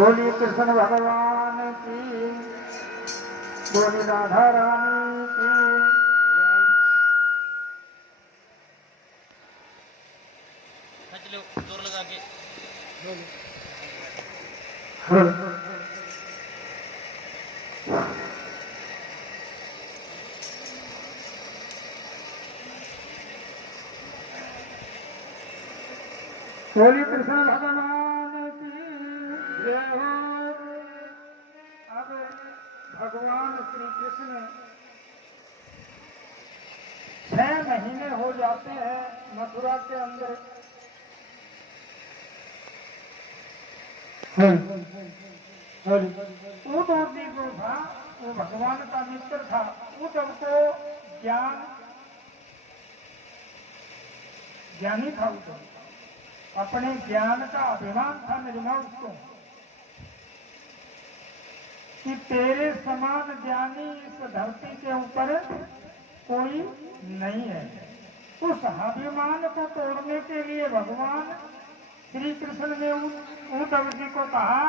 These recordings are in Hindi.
बोली कृष्ण भगवान की, बोली राधा रानी की। चलो जोर लगा के बोली कृष्ण भगवान की जय हो। अब भगवान श्री कृष्ण 6 महीने हो जाते हैं मथुरा के अंदर। उद्धव जी जो था वो भगवान का मित्र था। उद्धव को ज्ञानी था। उद्धव अपने ज्ञान का अभिमान था निर्मल उसको कि तेरे समान ज्ञानी इस धरती के ऊपर कोई नहीं है। उस अभिमान को तोड़ने के लिए भगवान श्री कृष्ण ने उद्धव जी को कहा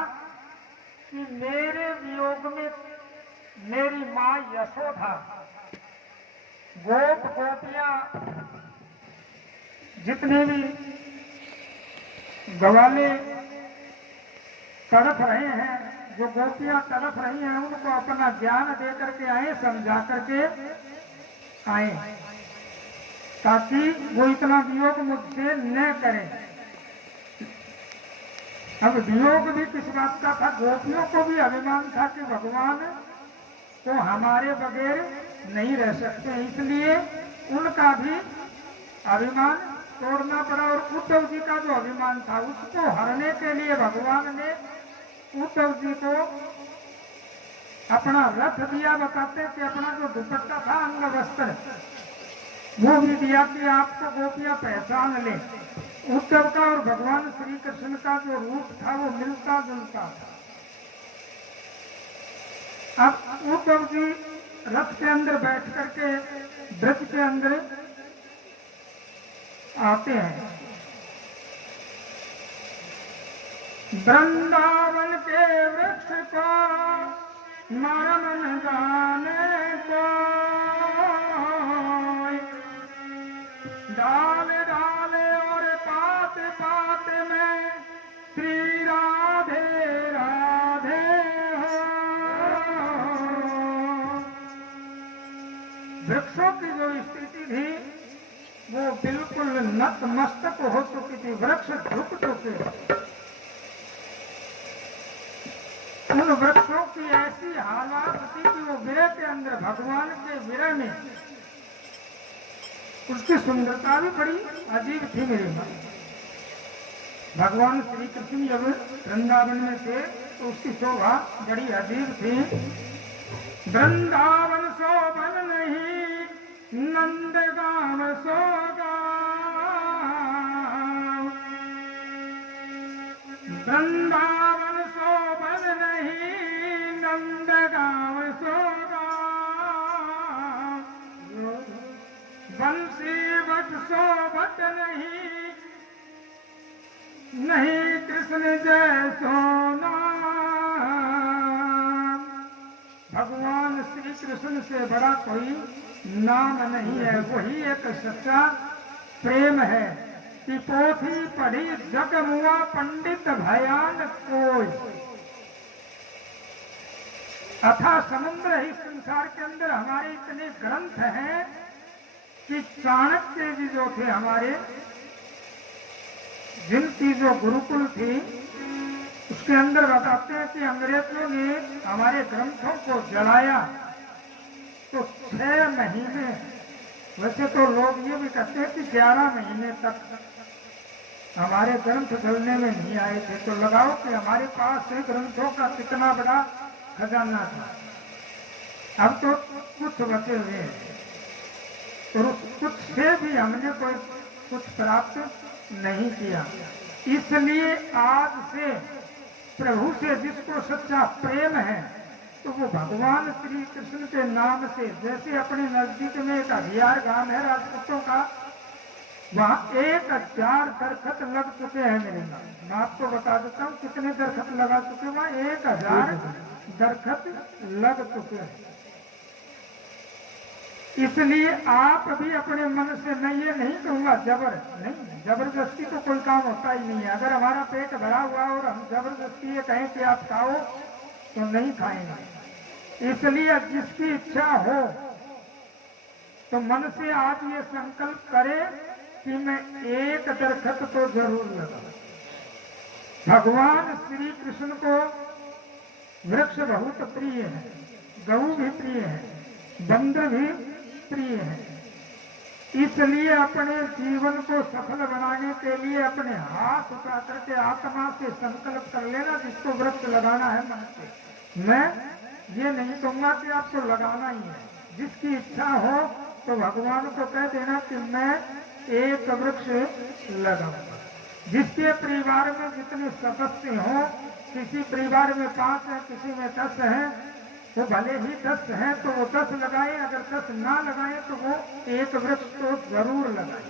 कि मेरे वियोग में मेरी माँ यशोदा, गोपियां जितने भी गवाले तड़प रहे हैं, जो गोपियां तड़प रही हैं, उनको अपना ज्ञान दे करके आए, समझा करके आए, ताकि वो इतना वियोग मुझसे न करें। अब वियोग भी किस बात का था? गोपियों को भी अभिमान था कि भगवान तो हमारे बगैर नहीं रह सकते, इसलिए उनका भी अभिमान तोड़ना पड़ा। और उद्धव जी का जो अभिमान था उसको हरने के लिए भगवान ने उद्धव जी को अपना रथ दिया। बताते कि अपना जो दुपट्टा था, अंग वस्त्र, वो भी दिया कि आपको गोपियां पहचान ले। उद्धव का और भगवान श्री कृष्ण का जो रूप था वो मिलता जुलता था। अब उद्धव जी रथ के अंदर बैठ करके ब्रज के अंदर आते हैं। वृंदावन के वृक्ष को मरम न जाने को, डाल डाले और पात पात में श्री राधे राधे हो। वृक्षों की जो स्थिति थी वो बिल्कुल नतमस्तक हो चुकी थी, वृक्ष झुक चुके। उन वृक्षों की ऐसी हालात थी कि वो विरह के अंदर, भगवान के विरह में, उसकी सुंदरता भी बड़ी अजीब थी। मेरे मां भगवान श्री कृष्ण जब वृंदावन में थे तो उसकी शोभा बड़ी अजीब थी। वृंदावन शोभन नहीं, नंदगांव सोगा, वृंदावन शोभन नहीं, नंदगांव सोगा, बंसी बट शोभत नहीं, नहीं कृष्ण जय सोना। भगवान श्री कृष्ण से बड़ा कोई नाम नहीं है। वही एक सच्चा प्रेम है कि पोथी पढ़ी जग मुआ पंडित भयान कोई। अथा समुद्र ही संसार के अंदर हमारे इतने ग्रंथ हैं कि चाणक्य जी जो थे हमारे, जिनकी जो गुरुकुल थी, उसके अंदर बताते हैं कि अंग्रेजों ने हमारे ग्रंथों को जलाया तो 6 महीने, वैसे तो लोग ये भी कहते हैं कि 11 महीने तक हमारे ग्रंथ जलने में नहीं आए थे। तो लगाओ कि हमारे पास से ग्रंथों का कितना बड़ा खजाना था। अब तो कुछ बचे हुए हैं, तो कुछ से भी हमने कोई कुछ प्राप्त नहीं किया। इसलिए आज से प्रभु से जिसको सच्चा प्रेम है तो वो भगवान श्री कृष्ण के नाम से, जैसे अपने नजदीक में एक हरियार गांव है राजपूतों का, वहाँ 1000 दरखत लग चुके हैं मेरे नाम। मैं आपको बता देता हूँ कितने दरखत लगा चुके, वहाँ 1000 दरखत लग चुके हैं। इसलिए आप भी अपने मन से, मैं ये नहीं कहूंगा जबर नहीं, जबरदस्ती तो कोई काम होता ही नहीं है। अगर हमारा पेट भरा हुआ और हम जबरदस्ती ये कहें कि आप खाओ तो नहीं खाएंगे। इसलिए जिसकी इच्छा हो तो मन से आप ये संकल्प करे कि मैं 1 दरखत तो जरूर लगाऊं। भगवान श्री कृष्ण को वृक्ष बहुत प्रिय है, गऊ भी प्रिय है, बंदर भी प्रिय है। इसलिए अपने जीवन को सफल बनाने के लिए अपने हाथ उठा करके आत्मा से संकल्प कर लेना जिसको वृक्ष लगाना है मन से। मैं ये नहीं कहूंगा कि आपको लगाना ही है, जिसकी इच्छा हो तो भगवान को कह देना कि मैं 1 वृक्ष लगाऊंगा। जिसके परिवार में जितने सदस्य हो, किसी परिवार में 5 है, किसी में 10 है, वो भले ही 10 है तो वो 10 लगाए, अगर 10 ना लगाए तो वो 1 वृक्ष तो जरूर लगाए।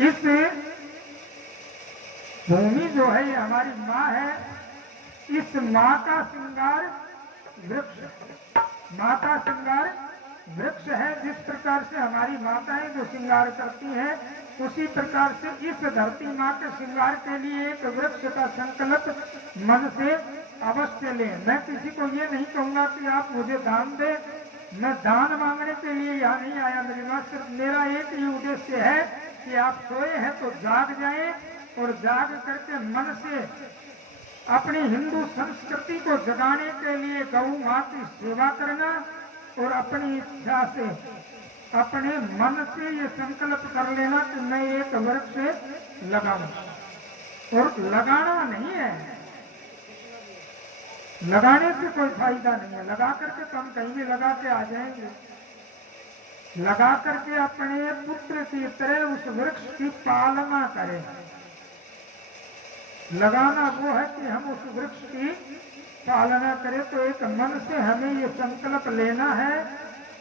इस भूमि जो है ये हमारी माँ है, इस माँ का श्रृंगार वृक्ष, माँ का श्रृंगार वृक्ष है। जिस प्रकार से हमारी माताएं जो श्रृंगार करती हैं, उसी प्रकार से इस धरती माँ के श्रृंगार के लिए 1 वृक्ष का संकल्प मन से अवश्य लें। मैं किसी को ये नहीं कहूंगा कि आप मुझे दान दें, मैं दान मांगने के लिए यहाँ नहीं आया। मेरी माँ सिर्फ मेरा एक ही उद्देश्य है कि आप सोए हैं तो जाग जाएं और जाग करके मन से अपनी हिंदू संस्कृति को जगाने के लिए गौ माँ की सेवा करना और अपनी इच्छा से, अपने मन से ये संकल्प कर लेना कि मैं 1 वृक्ष लगाऊं। और लगाना नहीं है, लगाने से कोई फायदा नहीं है। लगा करके तो हम कहीं भी लगा के आ जाएंगे। लगा करके अपने पुत्र की तरह उस वृक्ष की पालना करें। लगाना वो है कि हम उस वृक्ष की पालना करें। तो एक मन से हमें ये संकल्प लेना है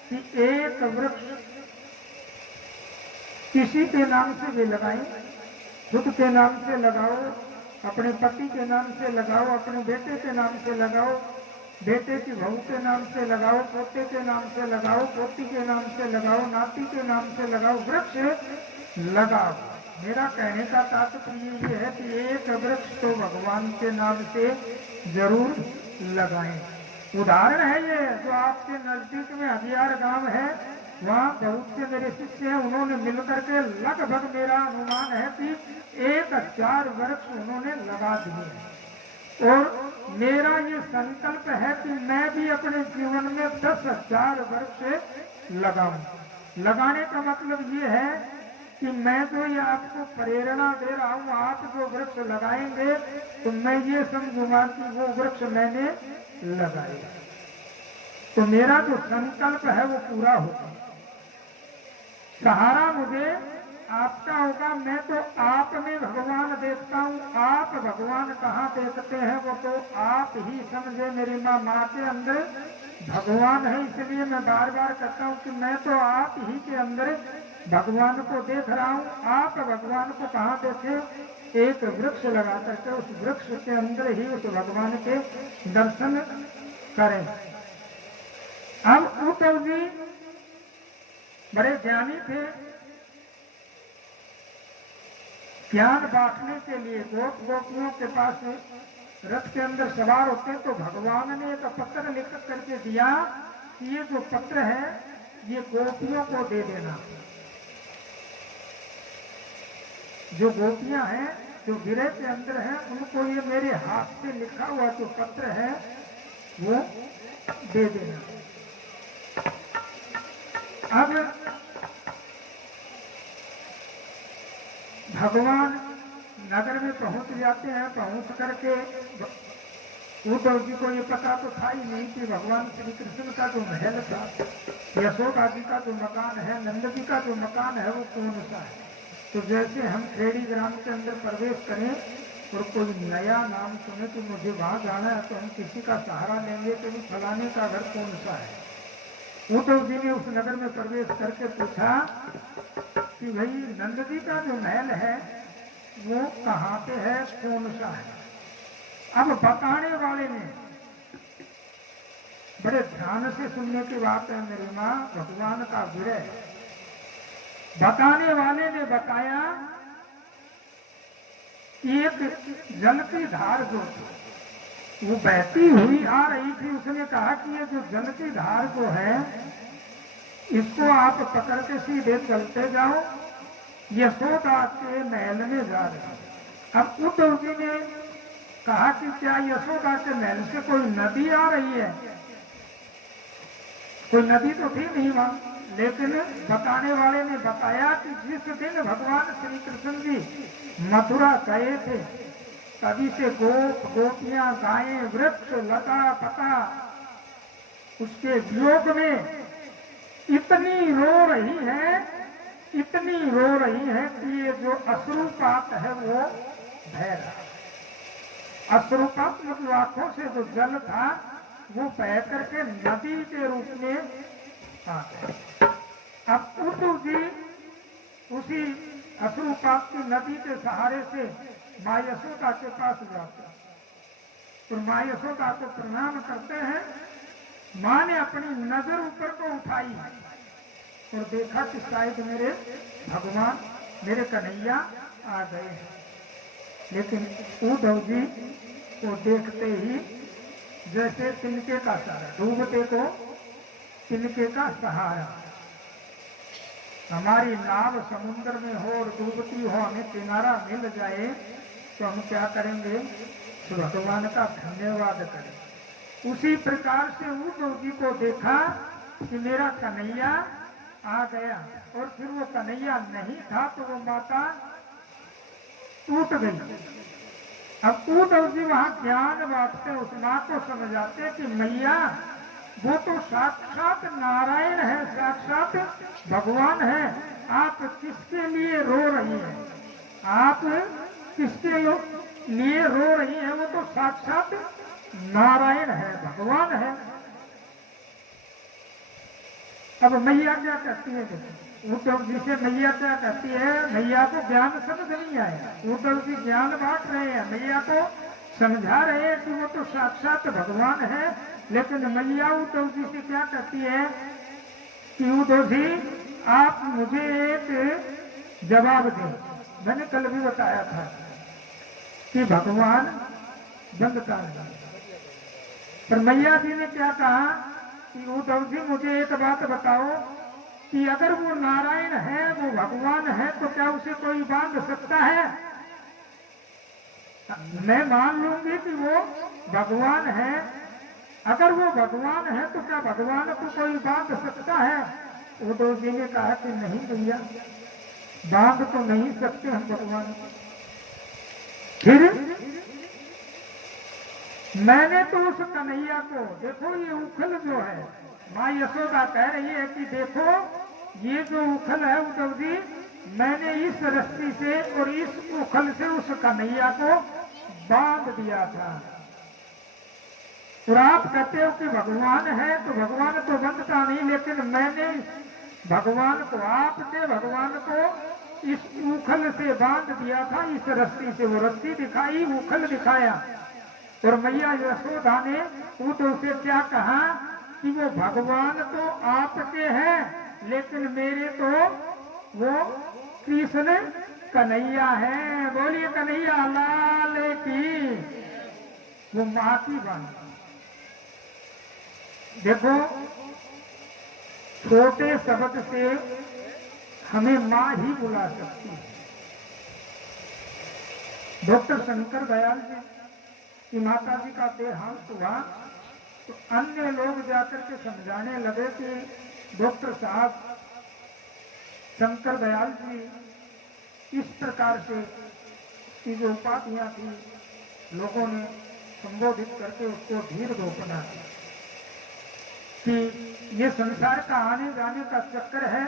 कि 1 वृक्ष किसी के नाम से भी लगाएं, खुद के नाम से लगाओ, अपने पति के नाम से लगाओ, अपने बेटे के नाम से लगाओ, बेटे की बहू के नाम से लगाओ, पोते के नाम से लगाओ, पोती के नाम से लगाओ, नाती के नाम से लगाओ, वृक्ष लगाओ। मेरा कहने का तात्पर्य ये है कि 1 वृक्ष तो भगवान के नाम से जरूर लगाएं। उदाहरण है ये जो आपके नजदीक में हथियार गांव है, वहाँ बहुत से मेरे शिष्य हैं, उन्होंने मिलकर के लगभग मेरा अनुमान है कि 1000 वृक्ष उन्होंने लगा दिए। और मेरा ये संकल्प है कि मैं भी अपने जीवन में 10,000 वृक्ष लगाऊं। लगाने का मतलब ये है कि मैं जो ये आपको प्रेरणा दे रहा हूँ, आप जो वृक्ष लगाएंगे तो मैं ये समझूंगा कि वो वृक्ष मैंने लगाया, तो मेरा जो संकल्प है वो पूरा होगा। सहारा मुझे आपका होगा। मैं तो आप में भगवान देखता हूँ, आप भगवान कहाँ देखते हैं वो तो आप ही समझे। मेरी माँ के अंदर भगवान है, इसलिए मैं बार बार कहता हूँ कि मैं तो आप ही के अंदर भगवान को देख रहा हूँ। आप भगवान को कहाँ देखे? 1 वृक्ष लगा करके उस वृक्ष के अंदर ही उस भगवान के दर्शन करें। अब उद्धव जी बड़े ज्ञानी थे, ज्ञान बांटने के लिए गोपियों के पास रथ के अंदर सवार होते तो भगवान ने एक पत्र लिख करके दिया कि ये जो पत्र है ये गोपियों को दे देना। जो गोपियां हैं जो गिरे के अंदर हैं उनको ये मेरे हाथ से लिखा हुआ जो पत्र है वो दे देना। अब भगवान नगर में पहुंच जाते हैं। पहुंच करके उद्धव जी को ये पता तो था ही नहीं कि भगवान श्री कृष्ण का जो महल था, यशोदा जी का जो मकान है, नंद जी का जो मकान है वो कौन सा है। तो जैसे हम खेड़ी ग्राम के अंदर प्रवेश करें और कोई नया नाम सुने तो मुझे वहां जाना है तो हम किसी का सहारा लेंगे कि फलाने का घर कौन सा है। उद्धव जी ने उस नगर में प्रवेश करके पूछा कि भाई नंद जी का जो महल है वो कहाँ पे है, कौन सा है। अब बताने वाले ने, बड़े ध्यान से सुनने की बात है मेरी माँ, भगवान का विरह। बताने वाले ने बताया कि एक जलती धार जो थी वो बहती हुई आ रही थी। उसने कहा कि ये जो जलती धार जो है इसको आप पकड़ के सीधे चलते जाओ, यशोदा के महल में जा रहे। अब उद्धव जी ने कहा कि क्या यशोदा के महल से कोई नदी आ रही है? कोई नदी तो थी नहीं वहां, लेकिन बताने वाले ने बताया कि जिस दिन भगवान श्री कृष्ण जी मथुरा गए थे तभी से गोप गोपियां गायें वृक्ष लता पता उसके वियोग में इतनी रो रही है, इतनी रो रही है कि ये जो अश्रुपात है वो बह रहा। अश्रुपात मतलब आंखों से जो जल था वो बह करके नदी के रूप में आ गया। अब उद्धव जी उसी अश्रुपात की नदी के सहारे से माँ यशोदा के पास जाते हैं और माँ यशोदा को प्रणाम करते हैं। माँ ने अपनी नजर ऊपर को उठाई और देखा कि शायद मेरे भगवान, मेरे कन्हैया आ गए हैं। लेकिन उद्धव जी को देखते ही जैसे तिनके का सहारा, डूबते को तिनके का सहारा। हमारी नाव समुद्र में हो और डूबती हो, हमें किनारा मिल जाए तो हम क्या करेंगे? तो भगवान का धन्यवाद करें। उसी प्रकार से उद्धव जी को देखा कि मेरा कन्हैया आ गया और फिर वो कन्हैया नहीं था तो वो माता टूट गई। अब उद्धव जी वहां ज्ञान बांटते उस माँ को समझाते कि मैया वो तो साक्षात नारायण है, साक्षात भगवान है। आप किसके लिए रो रही हैं? आप किसके लिए रो रही हैं? वो तो साक्षात नारायण है, भगवान है। अब मैया क्या कहती है? उद्धव जी से मैया क्या कहती है? मैया को ज्ञान समझ नहीं आया। उद्धव जी ज्ञान बांट रहे हैं, मैया को समझा रहे हैं कि वो तो साक्षात भगवान है। लेकिन मैया उद्धव जी से क्या कहती है कि उद्धव जी आप मुझे एक जवाब दें। मैंने कल भी बताया था कि भगवान दंडकार है। पर मैया जी ने क्या कहा कि उद्धव जी मुझे एक बात बताओ कि अगर वो नारायण है, वो भगवान है, तो क्या उसे कोई बांध सकता है? मैं मान लूंगी कि वो भगवान है। अगर वो भगवान है तो क्या भगवान को कोई बांध सकता है? उद्धव जी ने कहा कि नहीं भैया, बांध तो नहीं सकते हम भगवान को। फिर मैंने तो उस कन्हैया को, देखो ये उखल जो है, माँ यशोदा कह रही है कि देखो ये जो उखल है उद्धव जी, मैंने इस रस्सी से और इस उखल से उस कन्हैया को बांध दिया था। और आप कहते हो कि भगवान है, तो भगवान तो बंधता नहीं, लेकिन मैंने भगवान को, आपके भगवान को इस उखल से बांध दिया था, इस रस्सी से। वो रस्सी दिखाई, उखल दिखाया। और मैया यशोदा ने उद्धव से क्या कहा कि वो भगवान तो आपके हैं, लेकिन मेरे तो वो कृष्ण कन्हैया है। बोलिए कन्हैया लाल की। वो माँ की बात। देखो छोटे शब्द से हमें माँ ही बुला सकती है। डॉक्टर शंकर दयाल जी कि माता जी का देहांत हुआ तो अन्य लोग जाकर के समझाने लगे कि डॉक्टर साहब शंकर दयाल जी इस प्रकार से की जो उपाधियां थी लोगों ने संबोधित करके उसको धीर घोषणा कि ये संसार का आने जाने का चक्कर है,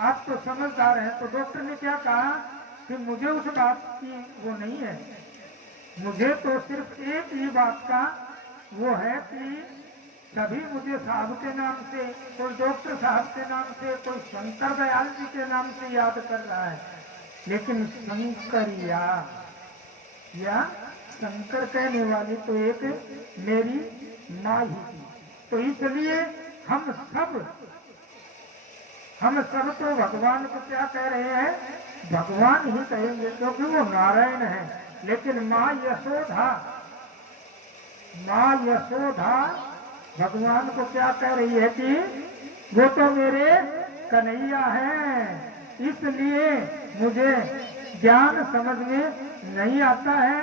आप तो समझदार हैं। तो डॉक्टर ने क्या कहा कि मुझे उस बात की वो नहीं है, मुझे तो सिर्फ एक ही बात का वो है कि सभी मुझे साहब के नाम से, कोई डॉक्टर साहब के नाम से, कोई शंकर दयाल जी के नाम से याद कर रहा है, लेकिन शंकर या शंकर कहने वाली तो एक मेरी माँ ही थी। तो इसलिए हम सब तो भगवान को क्या कह रहे हैं, भगवान ही कहेंगे, क्योंकि वो नारायण है। लेकिन माँ यशोदा भगवान को क्या कह रही है कि वो तो मेरे कन्हैया हैं, इसलिए मुझे ज्ञान समझ में नहीं आता है,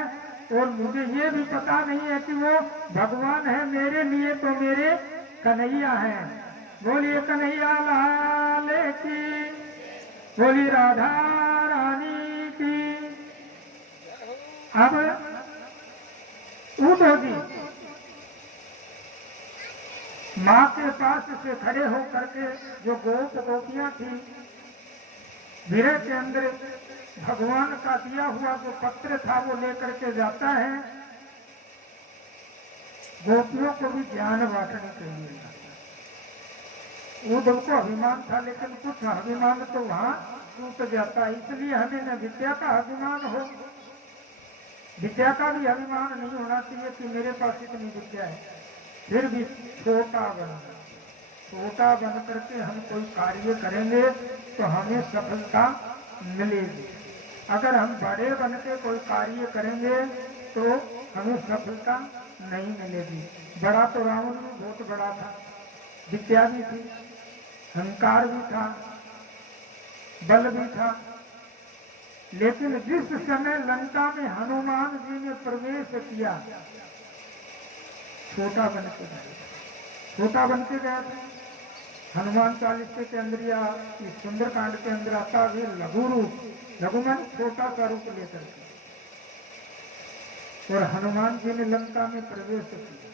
और मुझे ये भी पता नहीं है कि वो भगवान है, मेरे लिए तो मेरे कन्हैया हैं। बोलिए कन्हैया लाल की, बोली राधा रानी की। अब उद्धव जी माँ के पास से खड़े होकर के जो गोपियां थी, भिरे के अंदर भगवान का दिया हुआ जो पत्र था वो लेकर के जाता है। गोपियों को भी ज्ञान बांटने के लिए उद्धव को अभिमान था, लेकिन कुछ अभिमान तो वहां टूट जाता है। इसलिए हमें न विद्या का अभिमान हो, विद्या का भी अभिमान नहीं होना चाहिए कि मेरे पास इतनी विद्या है, फिर भी छोटा बन करके हम कोई कार्य करेंगे तो हमें सफलता मिलेगी। अगर हम बड़े बन के कोई कार्य करेंगे तो हमें सफलता नहीं मिलेगी। बड़ा तो रावण भी बहुत बड़ा था, विद्या भी थी, अहंकार भी था, बल भी था, लेकिन जिस समय लंका में हनुमान जी ने प्रवेश किया, छोटा बन के गया था। हनुमान चालीसा के अंदर या इस सुंदरकांड के अंदर आता है लघु रूप, लघु मन छोटा सा रूप लेकर के, और हनुमान जी ने लंका में प्रवेश किया।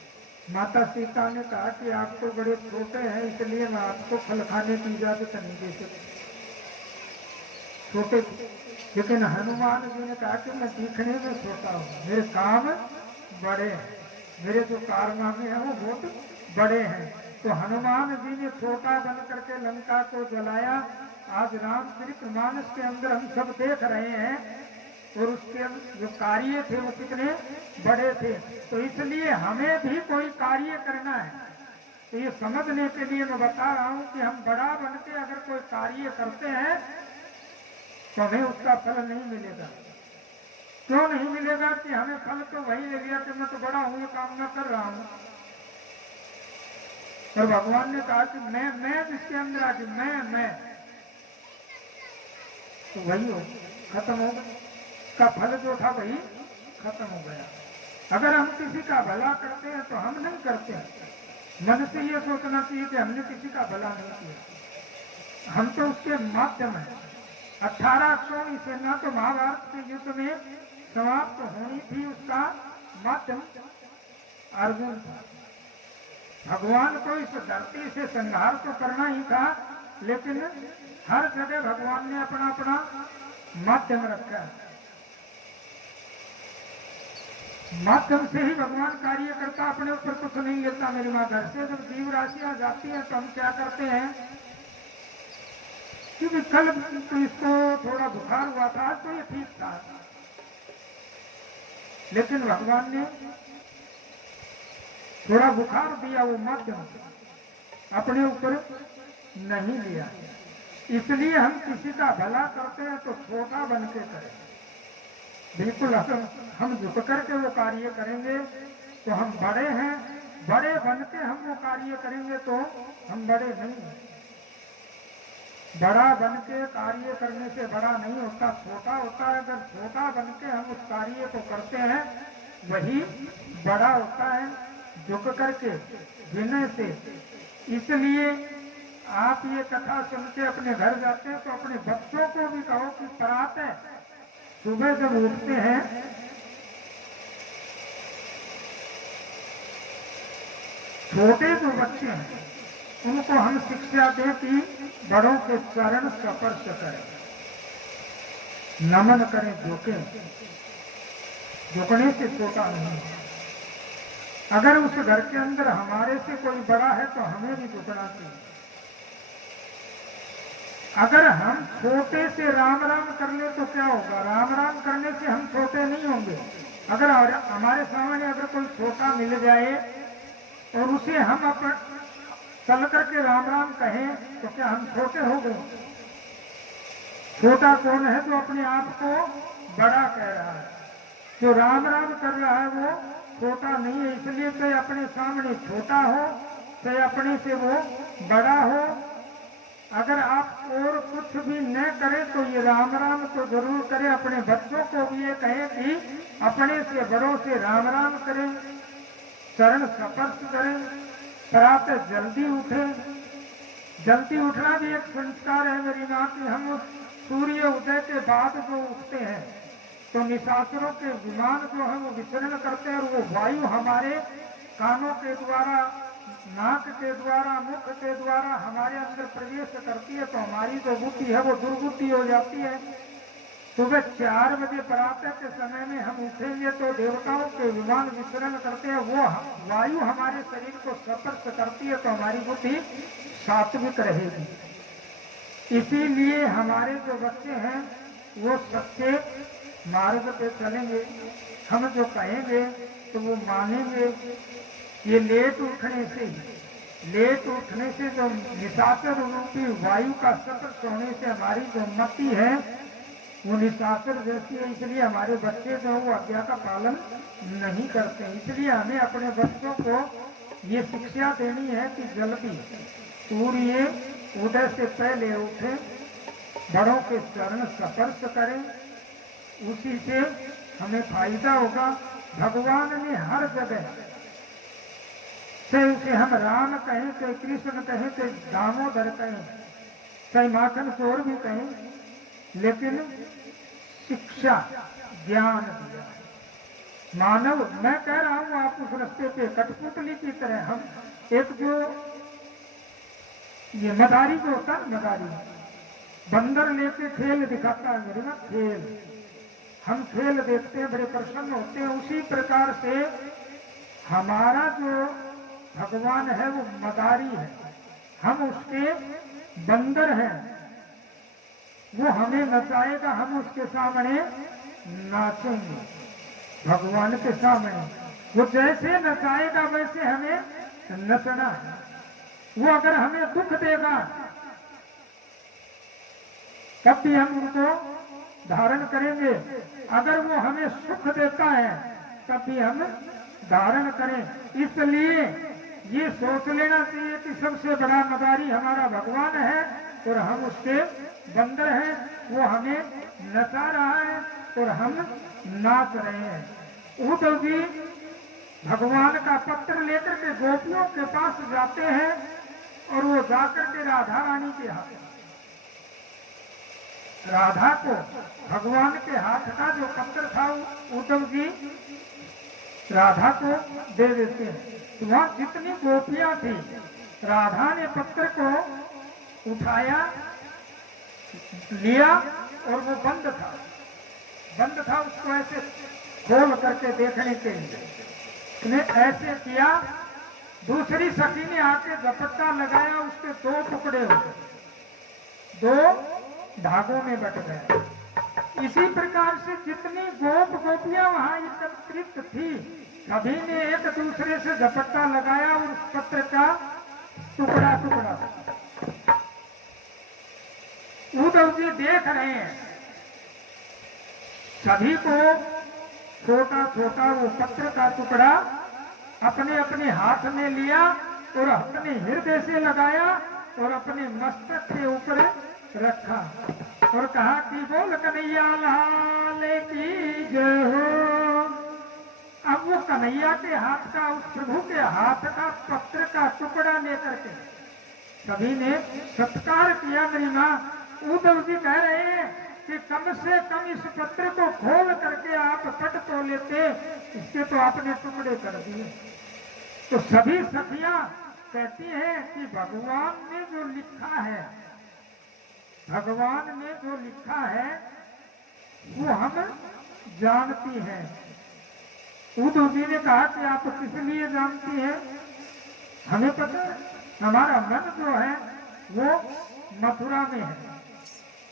माता सीता ने कहा कि आप तो बड़े छोटे हैं, इसलिए मैं आपको फल खाने की इजाजत नहीं दे सकती, छोटे। लेकिन हनुमान जी ने कहा कि मैं दिखने में छोटा हूँ, मेरे काम बड़े हैं, मेरे जो कारनामे हैं वो बहुत बड़े हैं। तो हनुमान जी ने छोटा बन करके लंका को जलाया। आज रामचरितमानस के अंदर हम सब देख रहे हैं, और उसके जो कार्य थे वो कितने बड़े थे। तो इसलिए हमें भी कोई कार्य करना है, तो ये समझने के लिए मैं बता रहा हूँ कि हम बड़ा बन के अगर कोई कार्य करते हैं तो हमें उसका फल नहीं मिलेगा। क्यों नहीं मिलेगा? कि हमें फल तो वही मिलेगा कि मैं तो बड़ा हूं, ये काम मैं कर रहा हूं। और भगवान ने कहा कि मैं जिसके अंदर आके मैं तो वही हो खत्म हो गया, का फल जो था वही खत्म हो गया। अगर हम किसी का भला करते हैं तो हम नहीं करते हैं, मन से ये सोचना चाहिए कि हमने किसी का भला नहीं किया, हम तो उसके माध्यम है। 1800 सेना तो महाभारत के युद्ध में समाप्त होनी थी, उसका माध्यम अर्जुन था। भगवान को इस धरती से संहार तो करना ही था, लेकिन हर जगह भगवान ने अपना अपना माध्यम रखा है। माध्यम से ही भगवान कार्य करता, अपने ऊपर कुछ नहीं लेता। मेरी माँ, घर से जब जीव राशियां जाती हैं तो हम क्या करते हैं, क्योंकि कल तो इसको थोड़ा बुखार हुआ था, आज तो ये ठीक था, लेकिन भगवान ने थोड़ा बुखार दिया, वो माध्यम अपने ऊपर नहीं लिया। इसलिए हम किसी का भला करते हैं तो छोटा बन के करें, बिल्कुल हम झुक करके वो कार्य करेंगे तो हम बड़े हैं, बड़े बन के हम वो कार्य करेंगे तो हम बड़े नहीं हैं। बड़ा बन के कार्य करने से बड़ा नहीं होता, छोटा होता है। अगर छोटा बन के हम उस कार्य को करते हैं वही बड़ा होता है, झुक करके, विनय से। इसलिए आप ये कथा सुन के अपने घर जाते हैं तो अपने बच्चों को भी कहो कि प्रातः सुबह जब उठते हैं छोटे जो बच्चे हैं उनको हम शिक्षा दें कि बड़ों के चरण स्पर्श करें, नमन करें, झुकें, झुकने से छोटा नहीं। अगर उस घर के अंदर हमारे से कोई बड़ा है तो हमें भी झुकना चाहिए। अगर हम छोटे से राम राम कर ले तो क्या होगा? राम राम करने से हम छोटे नहीं होंगे। अगर हमारे सामने अगर कोई छोटा मिल जाए और उसे हम अपन चल करके राम राम कहें तो क्या हम छोटे हो गए? छोटा कौन है? जो अपने आप को बड़ा कह रहा है। जो राम राम कर रहा है वो छोटा नहीं है। इसलिए चाहे अपने सामने छोटा हो, चाहे अपने से वो बड़ा हो, अगर आप और कुछ भी न करें तो ये राम राम तो जरूर करें। अपने बच्चों को भी ये कहें कि अपने से बड़ों से राम राम करें, चरण स्पर्श करें, प्रातः जल्दी उठें। जल्दी उठना भी एक संस्कार है मेरी माँ की। हम उस सूर्य उदय के बाद जो उठते हैं तो निशाचरों के विमान जो है वो विचरण करते हैं और वो वायु हमारे कानों के द्वारा, नाक के द्वारा, मुख के द्वारा हमारे अंदर प्रवेश करती है तो हमारी जो बुद्धि है वो दुर्बुद्धि हो जाती है। सुबह 4 बजे प्रातः के समय में हम उठेंगे तो देवताओं के विमान विचरण करते हैं, वो वायु हमारे शरीर को स्पर्श करती है तो हमारी बुद्धि सात्विक रहेगी। इसीलिए हमारे जो बच्चे हैं वो सच्चे मार्ग पे चलेंगे। हम जो कहेंगे तो वो मानेंगे। ये लेट उठने से जो निशाचर रूपी वायु का स्पर्श होने से हमारी जो मति है वो निशाचर जैसी है। इसलिए हमारे बच्चे जो वो आज्ञा का पालन नहीं करते। इसलिए हमें अपने बच्चों को ये शिक्षा देनी है कि जल्दी सूर्य उदय से पहले उठें, बड़ों के चरण स्पर्श करें, उसी से हमें फायदा होगा। भगवान ने हर जगह चाहे उसे हम राम कहें, चाहे कृष्ण कहें, चाहे दामोदर कहें, चाहे माखन चोर भी कहें, लेकिन शिक्षा ज्ञान दिया। मानव, मैं कह रहा हूं आप उस रास्ते पे कठपुतली की तरह, हम एक जो ये मदारी जो होता है, मदारी बंदर लेके खेल दिखाता है मेरे ना, खेल हम खेल देखते हैं, बड़े प्रसन्न होते हैं। उसी प्रकार से हमारा जो भगवान है वो मदारी है, हम उसके बंदर हैं। वो हमें नचाएगा, हम उसके सामने नाचेंगे। भगवान के सामने वो जैसे नचाएगा वैसे हमें नचना है। वो अगर हमें दुख देगा तब भी हम उनको धारण करेंगे, अगर वो हमें सुख देता है तब भी हम धारण करें। इसलिए ये सोच लेना चाहिए कि सबसे बड़ा मदारी हमारा भगवान है और हम उसके बंदर हैं। वो हमें नचा रहा है और हम नाच रहे हैं। उद्धव जी भगवान का पत्र लेकर के गोपियों के पास जाते हैं और वो जाकर के राधा रानी के हाथ, राधा को भगवान के हाथ का जो पत्र था उद्धव जी राधा को दे देते हैं। तो वहां जितनी गोपियां थी, राधा ने पत्र को उठाया, लिया और वो बंद था, उसको ऐसे खोल करके देखने के लिए उसने ऐसे किया। दूसरी सखी ने आके झपट्टा लगाया, उसके 2 टुकड़े हो गए, 2 धागों में बट गए। इसी प्रकार से जितनी गोपियां वहां एकत्रित थी, सभी ने एक दूसरे से झपट्टा लगाया और उस पत्र का टुकड़ा उद्धव जी देख रहे हैं। सभी को छोटा छोटा वो पत्र का टुकड़ा अपने अपने हाथ में लिया और अपने हृदय से लगाया और अपने मस्तक के ऊपर रखा और कहा कि बोल कन्हैया लाल की जय हो। अब वो कन्हैया के हाथ का, उस प्रभु के हाथ का पत्र का टुकड़ा लेकर के सभी ने सत्कार किया। मेरी माँ उद्धव जी कह रहे हैं कि कम से कम इस पत्र को खोल करके आप पट तो लेते, इसके तो आपने टुकड़े कर दिए। तो सभी सखियां कहती हैं कि भगवान ने जो लिखा है, भगवान ने जो लिखा है वो हम जानती हैं। उद्धव जी ने कहा कि आप किस लिए जानती हैं? हमें पता है, हमारा मन जो है वो मथुरा में है,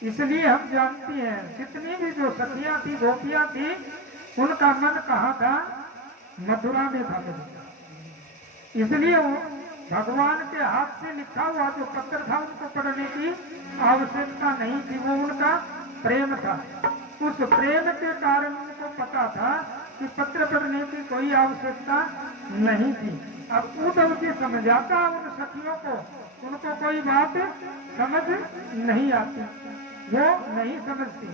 इसलिए हम जानती हैं। जितनी भी जो सखियां थी, गोपियां थी, उनका मन कहाँ था? मथुरा में था। इसलिए वो भगवान के हाथ से लिखा हुआ जो पत्र था उनको पढ़ने की आवश्यकता नहीं थी, वो उनका प्रेम था। उस प्रेम के कारण उनको पता था कि पत्र पढ़ने की कोई आवश्यकता नहीं थी। अब उद्धव जी समझाता उन सखियों को, उनको कोई बात समझ नहीं आती, वो नहीं समझती,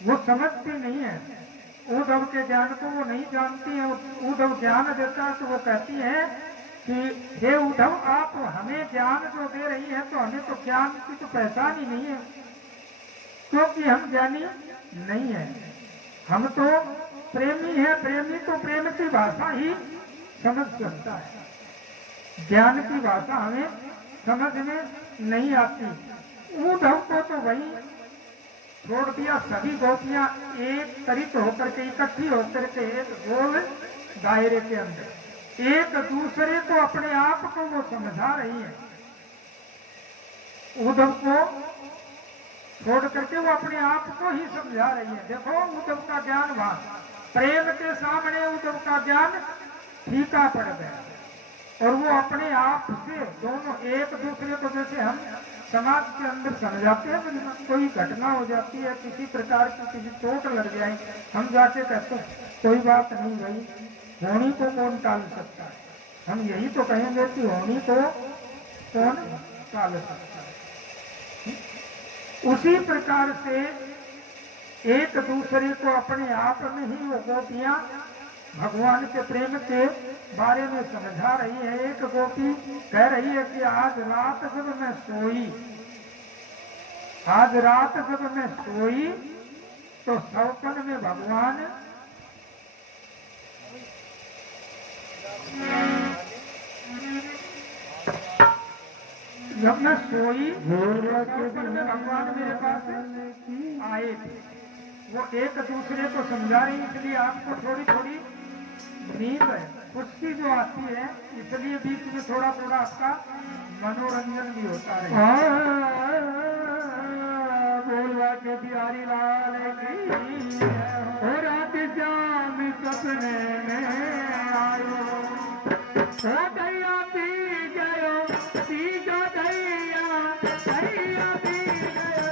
वो समझती नहीं है, उद्धव के ज्ञान को वो नहीं जानती है। उद्धव ज्ञान देता है तो वो कहती है कि हे उद्धव, आप हमें ज्ञान जो दे रही है तो हमें तो ज्ञान की तो पहचान ही नहीं है, क्योंकि हम ज्ञानी नहीं है, हम तो प्रेमी है। प्रेमी तो प्रेम की भाषा ही समझ सकता है, ज्ञान की भाषा हमें समझ में नहीं आती। उद्धव को तो वही छोड़ दिया। सभी गोपियां एक तरित होकर के, इकट्ठी होकर के एक गोल दायरे के अंदर एक दूसरे को, अपने आप को वो समझा रही है। उद्धव को छोड़ करके वो अपने आप को ही समझा रही है। देखो उद्धव का ज्ञान वहां, प्रेम के सामने उद्धव का ज्ञान फीका पड़ गया, और वो अपने आप से दोनों एक दूसरे को, जैसे हम समाज के अंदर समझाते हैं, कोई घटना हो जाती है, किसी प्रकार की किसी चोट लग जाए, हम जाके कहते हैं कोई बात नहीं भाई, होनी को कौन टाल सकता है, हम यही तो कहेंगे कि होनी को कौन टाल सकता है। उसी प्रकार से एक दूसरे को अपने आप में ही वो गोपियां भगवान के प्रेम के बारे में समझा रही है। एक गोपी कह रही है कि आज रात जब मैं सोई, आज रात जब मैं सोई तो सपन में भगवान जब मैं सोई सपन में भगवान मेरे पास आए थे। वो एक दूसरे को समझा रही, इसलिए आपको थोड़ी थोड़ी नींद है उसकी जो आती है, इसलिए बीच में थोड़ा थोड़ा आपका मनोरंजन भी होता है। बोलवा के बिहारी लाल की रात जाम सपने में आयो, दैया पी गयो, पी गो दैया, दैया पी गयो,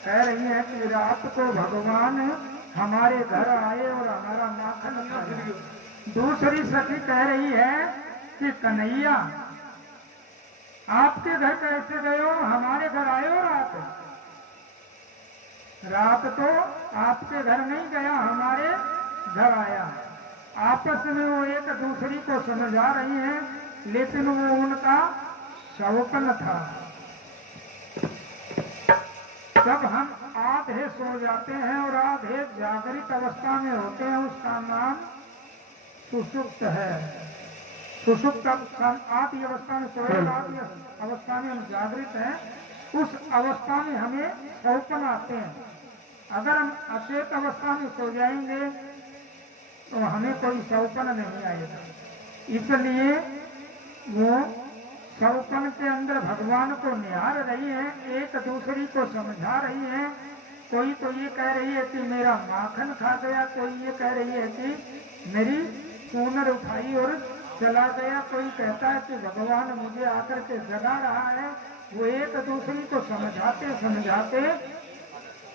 कह रही है कि रात को भगवान हमारे घर आए और हमारा माखन खाया। दूसरी सखी कह रही है कि कन्हैया आपके घर कैसे गए हो, हमारे घर आए हो रात? रात तो आपके घर नहीं गया, हमारे घर आया। आपस में वो एक दूसरी को समझा रही हैं, लेकिन वो उनका शौकन था। जब हम आधे सो जाते हैं और आधे जागृत अवस्था में होते हैं, उसका नाम सुषुप्त है। सुषुप्त आदि अवस्था में सोए, आदि अवस्था में हम जागृत हैं, उस अवस्था में हमें शौकन आते हैं। अगर हम अचेत अवस्था में सो जाएंगे तो हमें कोई शौकन नहीं आएगा। इसलिए वो शौकन के अंदर भगवान को निहार रही है, एक दूसरी को समझा रही है। कोई तो ये कह रही है कि मेरा माखन खा गया, कोई ये कह रही है कि मेरी पूनर उठाई और चला गया, कोई कहता है कि भगवान मुझे आकर के जगा रहा है। वो एक दूसरी को समझाते समझाते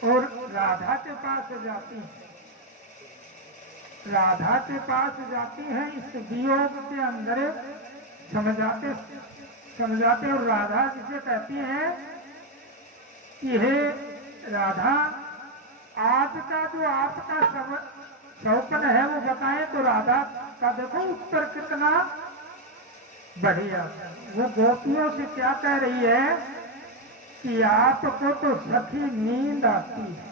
और राधा के पास जाती हैं। राधा के पास जाती हैं, इस वियोग के अंदर समझाते समझाते और राधा जिसे कहती हैं कि हे राधा, आज का जो आपका शौकन है वो बताएं। तो राधा का देखो उत्तर कितना बढ़िया। वो गोपियों से क्या कह रही है कि आपको तो सखी नींद आती है।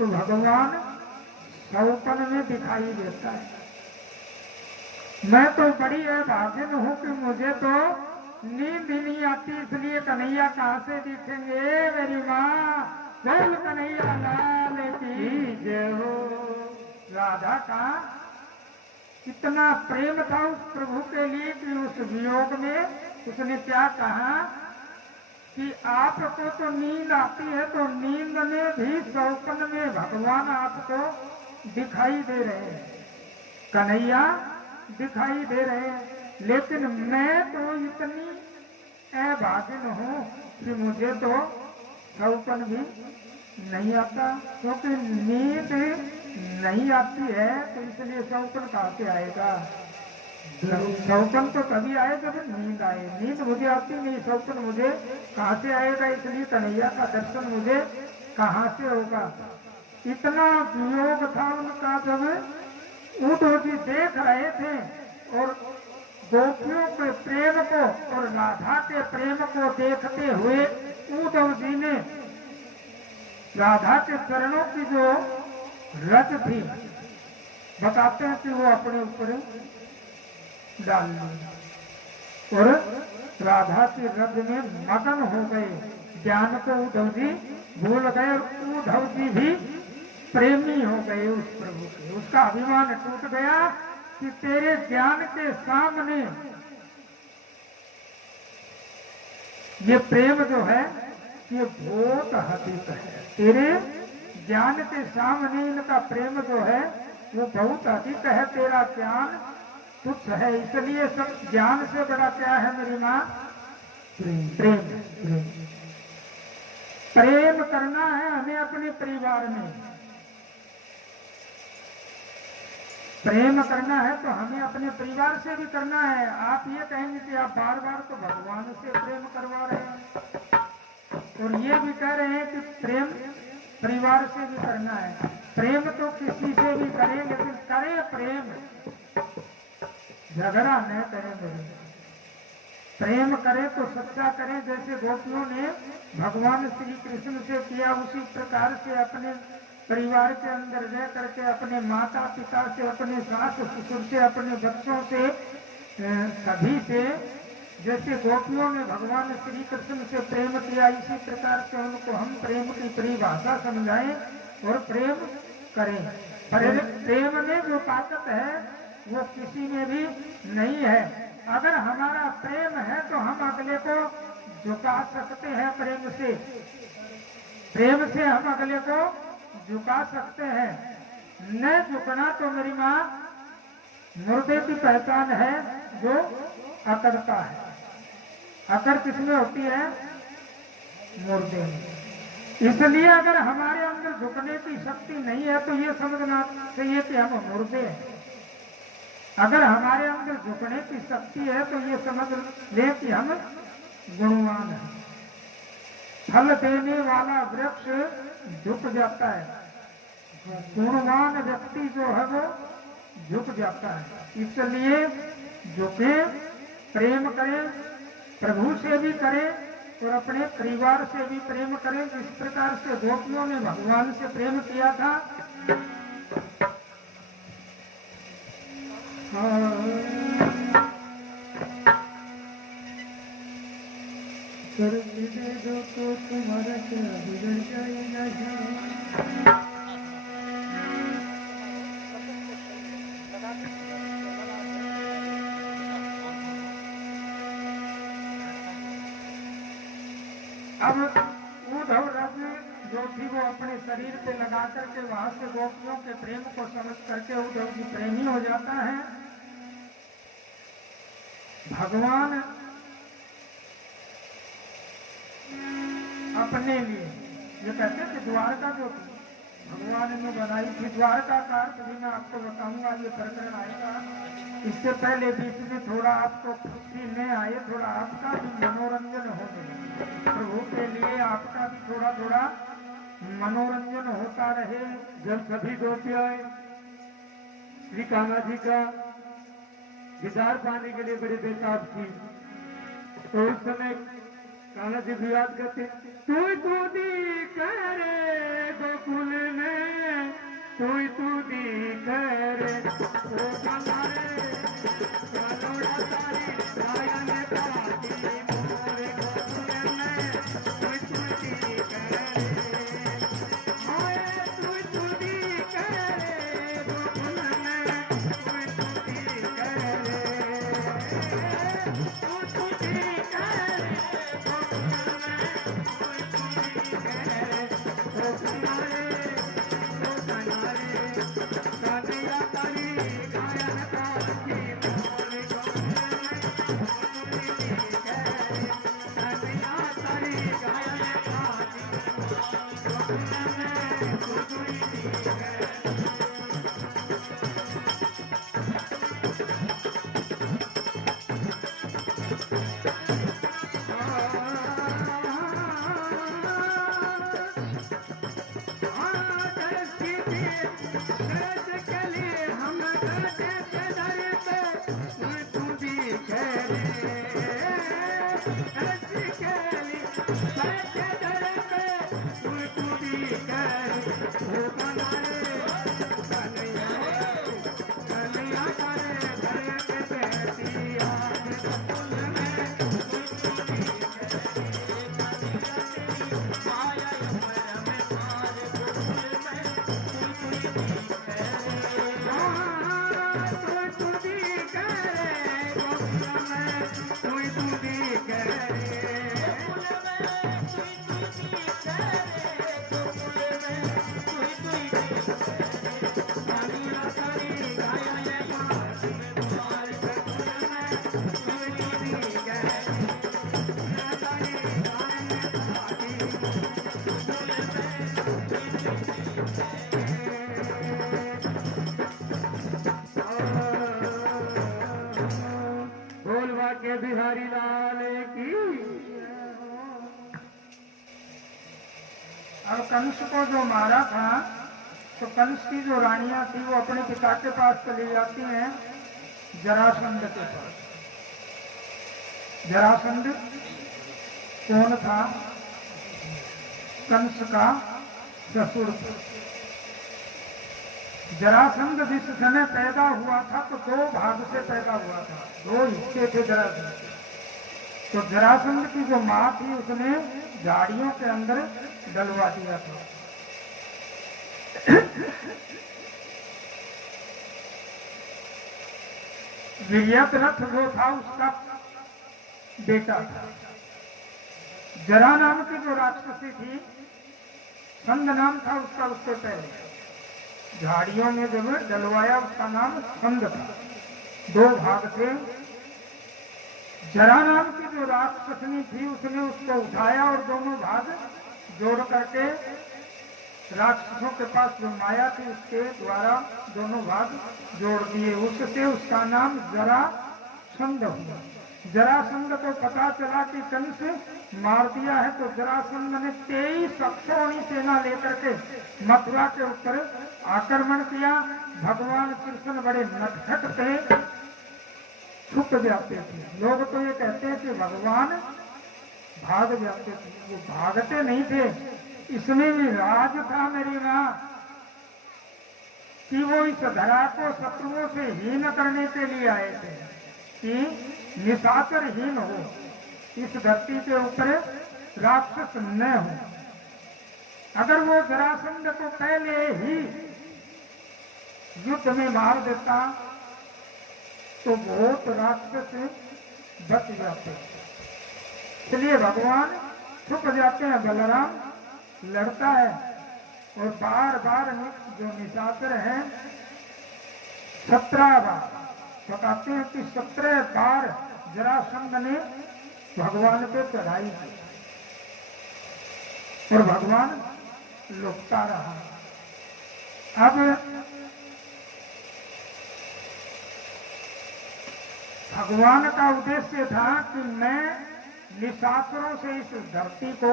तो भगवान सौपन में दिखाई देता है। मैं तो बड़ी अभागिन हूं कि मुझे तो नींद ही नहीं आती, इसलिए कन्हैया कहाँ से दिखेंगे। मेरी माँ बोल कन्हैया लाल की जय हो। राधा का कितना प्रेम था उस प्रभु के लिए कि उस वियोग में उसने क्या कहा कि आपको तो नींद आती है, तो नींद में भी सौपन में भगवान आपको दिखाई दे रहे हैं, कन्हैया दिखाई दे रहे हैं। लेकिन मैं तो इतनी अभागिन हूं कि मुझे तो सौपन भी नहीं आता, क्योंकि नींद नहीं आती है, तो इसलिए सौपन कहाँ से आएगा। सौपन तो तभी आए जब नींद आए। नींद मुझे आती नहीं, सौपन मुझे कहाँ से आएगा। इसलिए कन्हैया का दर्शन मुझे कहाँ से होगा। इतना वियोग था उनका जब उद्धव जी देख रहे थे और गोपियों के प्रेम को और राधा के प्रेम को देखते हुए उद्धव जी ने राधा के चरणों की जो रज थी, बताते हैं कि वो अपने ऊपर डाल ली और राधा की रज में मगन हो गए। ज्ञान को उद्धव जी भूल गए और उद्धव जी भी प्रेमी हो गए उस प्रभु के। उसका अभिमान टूट गया कि तेरे ज्ञान के सामने ये प्रेम जो है ये बहुत अधिक है। तेरे ज्ञान के सामने इनका प्रेम जो है वो बहुत अधिक है। तेरा ज्ञान तुच्छ है, इसलिए सब ज्ञान से बड़ा क्या है मेरी माँ? प्रेम। प्रेम प्रेम करना है हमें अपने परिवार में। प्रेम करना है तो हमें अपने परिवार से भी करना है। आप ये कहेंगे कि आप बार बार तो भगवान से प्रेम करवा रहे हैं और ये भी कह रहे हैं कि प्रेम परिवार से भी करना है। प्रेम तो किसी से भी करें, लेकिन करें प्रेम, झगड़ा न करें। प्रेम करें तो सच्चा करें। जैसे गोपियों ने भगवान श्री कृष्ण से किया, उसी प्रकार से अपने परिवार के अंदर रह करके अपने माता पिता से, अपने सास ससुर से, अपने बच्चों से, सभी से, जैसे गोपियों ने भगवान श्री कृष्ण से प्रेम किया, इसी प्रकार से उनको हम प्रेम की परिभाषा समझाएं और प्रेम करें। प्रेम में जो ताकत है वो किसी में भी नहीं है। अगर हमारा प्रेम है तो हम अगले को झुका सकते हैं। प्रेम से हम अगले को झुका सकते हैं। न झुकना तो मेरी माँ मुर्दे की पहचान है जो अकड़ता है। अकड़ किसमें होती है? मुर्दे में। इसलिए अगर हमारे अंदर झुकने की शक्ति नहीं है तो ये समझना चाहिए कि हम मुर्दे हैं। अगर हमारे अंदर झुकने की शक्ति है तो ये समझ ले कि हम गुणवान हैं। फल देने वाला वृक्ष झुक जाता है, गुणवान व्यक्ति जो है वो झुक जाता है। इसलिए झुके, प्रेम करें, प्रभु से भी करें और अपने परिवार से भी प्रेम करें। जिस प्रकार से गोपियों ने भगवान से प्रेम किया था, तो तुम्हारा क्या बिगड़ जाएगा। अब उद्धव रज जो थी वो अपने शरीर पे लगा करके वहां से गोपियों के प्रेम को समझ करके उद्धव जी प्रेमी हो जाता है। भगवान अपने लिए ये कहते कि द्वारका जो थी भगवान ने बनाई थी, द्वारका का अर्थ भी मैं आपको बताऊंगा, ये प्रकरण आएगा। इससे पहले बीच में थोड़ा आपको खुशी न आए, थोड़ा आपका भी मनोरंजन हो गया। प्रभु के लिए आपका भी थोड़ा थोड़ा मनोरंजन होता रहे। जब सभी गोपियां श्री कान्हा जी का दीदार पाने के लिए बड़े बेताब थी, तो उस समय कान्हा जी भी याद करते, तू कूदी करे गोकुल में के बिहारी लाल की। अब कंस को जो मारा था तो कंस की जो रानियां थी वो अपने पिता के पास चली जाती हैं, जरासंध के पास। जरासंध कौन था? कंस का ससुर था। जरासंध जिस समय पैदा हुआ था तो दो भाग से पैदा हुआ था, दो हिस्से थे जरासंध। तो जरासंध की जो माँ थी उसने झाड़ियों के अंदर डलवा दिया था। विजयद्रथ जो था उसका बेटा था। जरा नाम की जो राक्षसी थी, संध नाम था उसका, उससे पहले झाड़ियों में जब डलवाया उसका नाम संध था। दो भाग थे। जरा नाम की जो राक्षसनी थी उसने उसको उठाया और दोनों भाग जोड़ करके राक्षसों के पास जो माया थी उसके द्वारा दोनों भाग जोड़ दिए। उससे उसका नाम जरासंध हुआ। जरासंध को पता चला कि कंस मार दिया है तो जरासंध ने 23 अक्षौणी सेना लेकर के मथुरा के ऊपर आक्रमण किया। भगवान कृष्ण बड़े नटखट थे, छुप जाते थे। लोग तो ये कहते हैं कि भगवान भाग जाते थे, वो भागते नहीं थे। इसमें भी राज था मेरी माँ कि वो इस धरा को शत्रुओं से हीन करने के लिए आए थे कि निशाचर हीन हो, इस धरती के ऊपर राक्षस न हो। अगर वो जरासंध को पहले ही युद्ध में मार देता तो बहुत राक्षस बच जाते। इसलिए भगवान छुप जाते हैं। बलराम लड़ता है और बार बार जो निशाचर हैं 17 बार बताते हैं कि 17 बार जरासंध ने भगवान पे चढ़ाई की और भगवान लुकता रहा। अब भगवान का उद्देश्य था कि मैं निशाचरों से इस धरती को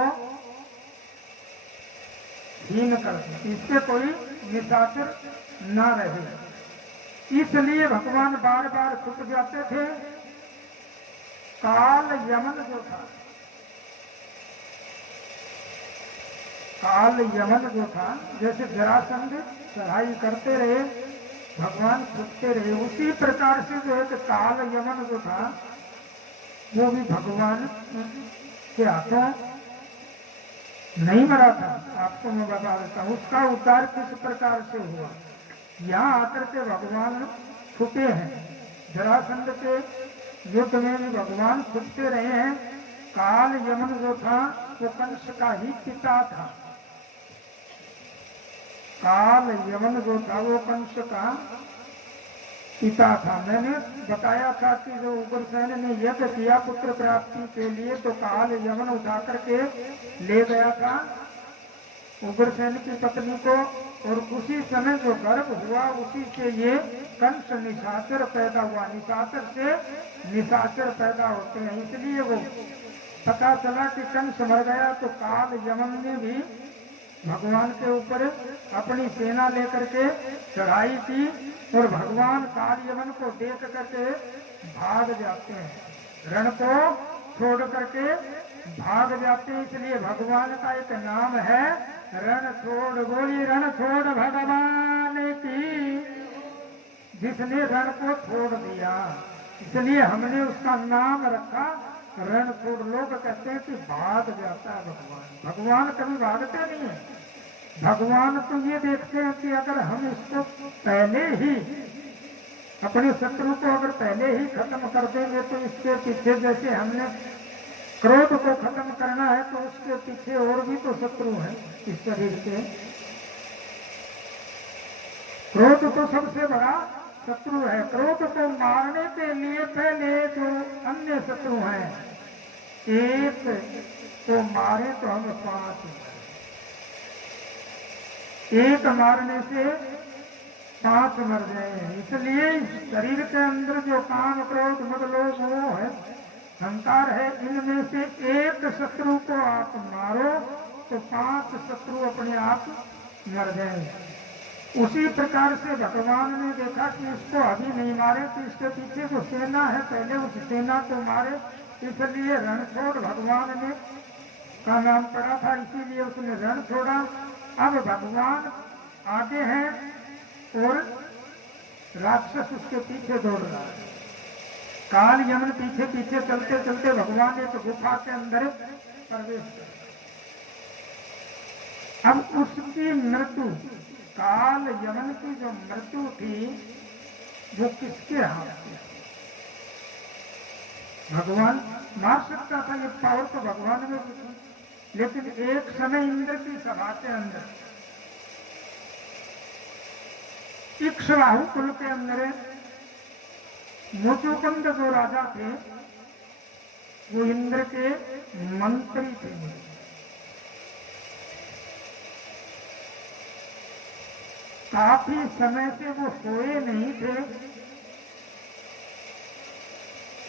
हीन कर दूं, इससे कोई निशाचर न रहे। इसलिए भगवान बार बार छुप जाते थे। काल यमन जो था, काल यमन जो था, जैसे जरासंध चढ़ाई करते रहे भगवान छुपते रहे, उसी प्रकार से जो है कि काल यमन जो था वो भी भगवान के हाथों नहीं मरा था। आपको मैं बता देता हूँ उसका उद्धार किस प्रकार से हुआ। यहाँ आकर के भगवान छुपे हैं। जरासंध के युद्ध में भी भगवान छुपते रहे हैं। काल यमन जो था वो कंस का ही पिता था। काल यमन जो था वो कंस का पिता था। मैंने बताया था कि जो उग्रसेन ने यज्ञ किया पुत्र प्राप्ति के लिए, तो काल यमन उठा करके ले गया था उग्रसेन की पत्नी को, और उसी समय जो गर्भ हुआ उसी से ये कंस निशाचर पैदा हुआ। निशाचर से निशाचर पैदा होते हैं, इसलिए वो पता चला कि कंस मर गया तो काल यमन ने भी भगवान के ऊपर अपनी सेना लेकर के चढ़ाई की, और भगवान काल यमन को देख करके भाग जाते हैं, रण को छोड़ करके भाग जाते हैं। इसलिए भगवान का एक नाम है रण छोड़। बोली रण छोड़ भगवान की, जिसने रण को छोड़ दिया, इसलिए हमने उसका नाम रखा रण छोड़। लोग कहते हैं कि भाग जाता है भगवान, भगवान कभी भागते नहीं है। भगवान तो ये देखते हैं कि अगर हम इसको पहले ही, अपने शत्रु को अगर पहले ही खत्म कर देंगे तो इसके पीछे, जैसे हमने क्रोध को खत्म करना है तो उसके पीछे और भी तो शत्रु हैं इस शरीर के। क्रोध तो सबसे बड़ा शत्रु है। क्रोध को मारने के लिए पहले जो अन्य शत्रु हैं, एक को मारे तो हम 5, एक मारने से 5 मर जाए। इसलिए शरीर के अंदर जो काम क्रोध मद लोभ मोह है, अहंकार है, इनमें से एक शत्रु को आप मारो तो 5 शत्रु अपने आप मर गए। उसी प्रकार से भगवान ने देखा कि इसको अभी नहीं मारे तो इसके पीछे जो सेना है पहले उस सेना को मारे, इसलिए रण छोड़ भगवान ने का नाम पड़ा था, इसीलिए उसने रण छोड़ा। अब भगवान आगे हैं और राक्षस उसके पीछे दौड़ रहा है। काल यमन पीछे पीछे चलते चलते भगवान एक गुफा के अंदर प्रवेश किया। अब उसकी मृत्यु, काल यमन की जो मृत्यु थी वो किसके हाथ में? भगवान मार सकता था, ये पावर तो भगवान में भी थी। लेकिन एक समय इंद्र की सभा के अंदर इक्ष्वाकु कुल के अंदर मुचुकुंद जो राजा थे वो इंद्र के मंत्री थे। काफी समय से वो सोए नहीं थे।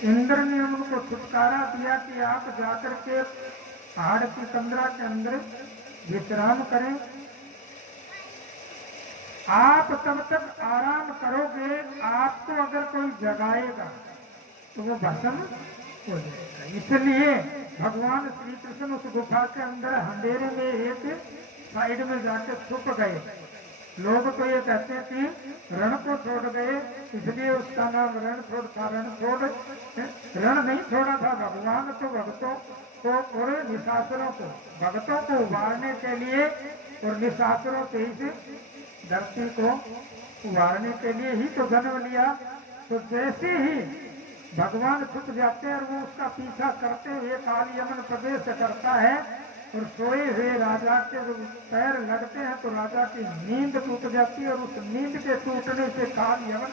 इंद्र ने उनको छुटकारा दिया कि आप जाकर के पहाड़ की तंद्रा के अंदर विश्राम करें, आप तब तक आराम करोगे, आपको अगर कोई जगाएगा तो वो भस्म हो जाएगा। इसलिए भगवान श्री कृष्ण उस गुफा के अंदर अंधेरे में एक साइड में जाके छुप गए। लोग तो ये कहते हैं कि रण को छोड़ गए, इसलिए उसका नाम रण छोड़ था। रण छोड़, रण नहीं छोड़ा था भगवान, तो भक्तों को और निशाचरों को, भक्तों को उबारने के लिए और निशाचरों से ही धरती को उबारने के लिए ही तो जन्म लिया। तो जैसे ही भगवान छुप जाते हैं और वो उसका पीछा करते हुए काल यमन प्रवेश करता है और सोए हुए राजा के पैर लगते हैं तो राजा की नींद टूट जाती है और उस नींद के टूटने से काल यमन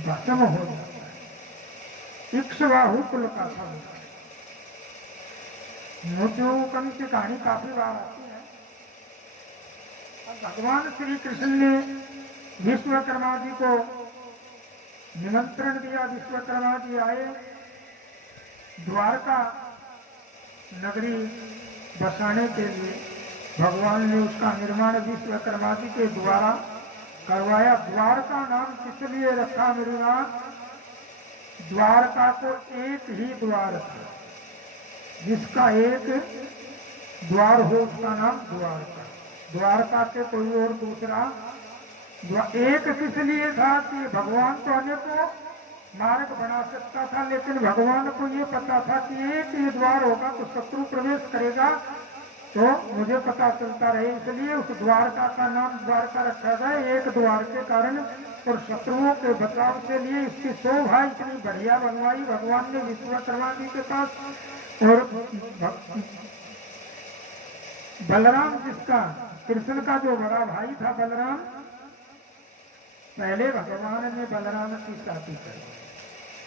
भस्म हो जाता है। इक्ष्वाकु कुल का था। मुचुकुंद की कहानी काफी बार आती है। भगवान श्री कृष्ण ने विश्वकर्मा जी को निमंत्रण दिया। विश्वकर्मा जी आए, द्वारका नगरी बसाने के लिए भगवान ने उसका निर्माण विश्वकर्मा जी के द्वारा करवाया। द्वारका नाम किस लिए रखा मेरे नाम? द्वारका को एक ही द्वार था, जिसका एक द्वार हो उसका नाम द्वारका। द्वारका के कोई और दूसरा एक किस लिए था कि भगवान तो अनेकों मार्ग बना सकता था, लेकिन भगवान को ये पता था कि एक ही द्वार होगा तो शत्रु प्रवेश करेगा तो मुझे पता चलता रहे, इसलिए उस द्वारका का नाम द्वारका रखा गया एक द्वार के कारण। और शत्रुओं के बचाव के लिए इसकी शोभा इतनी बढ़िया बनवाई भगवान ने विश्वकर्मा जी के पास। और बलराम जिसका, कृष्ण का जो बड़ा भाई था बलराम, पहले भगवान ने बलराम की शादी कर।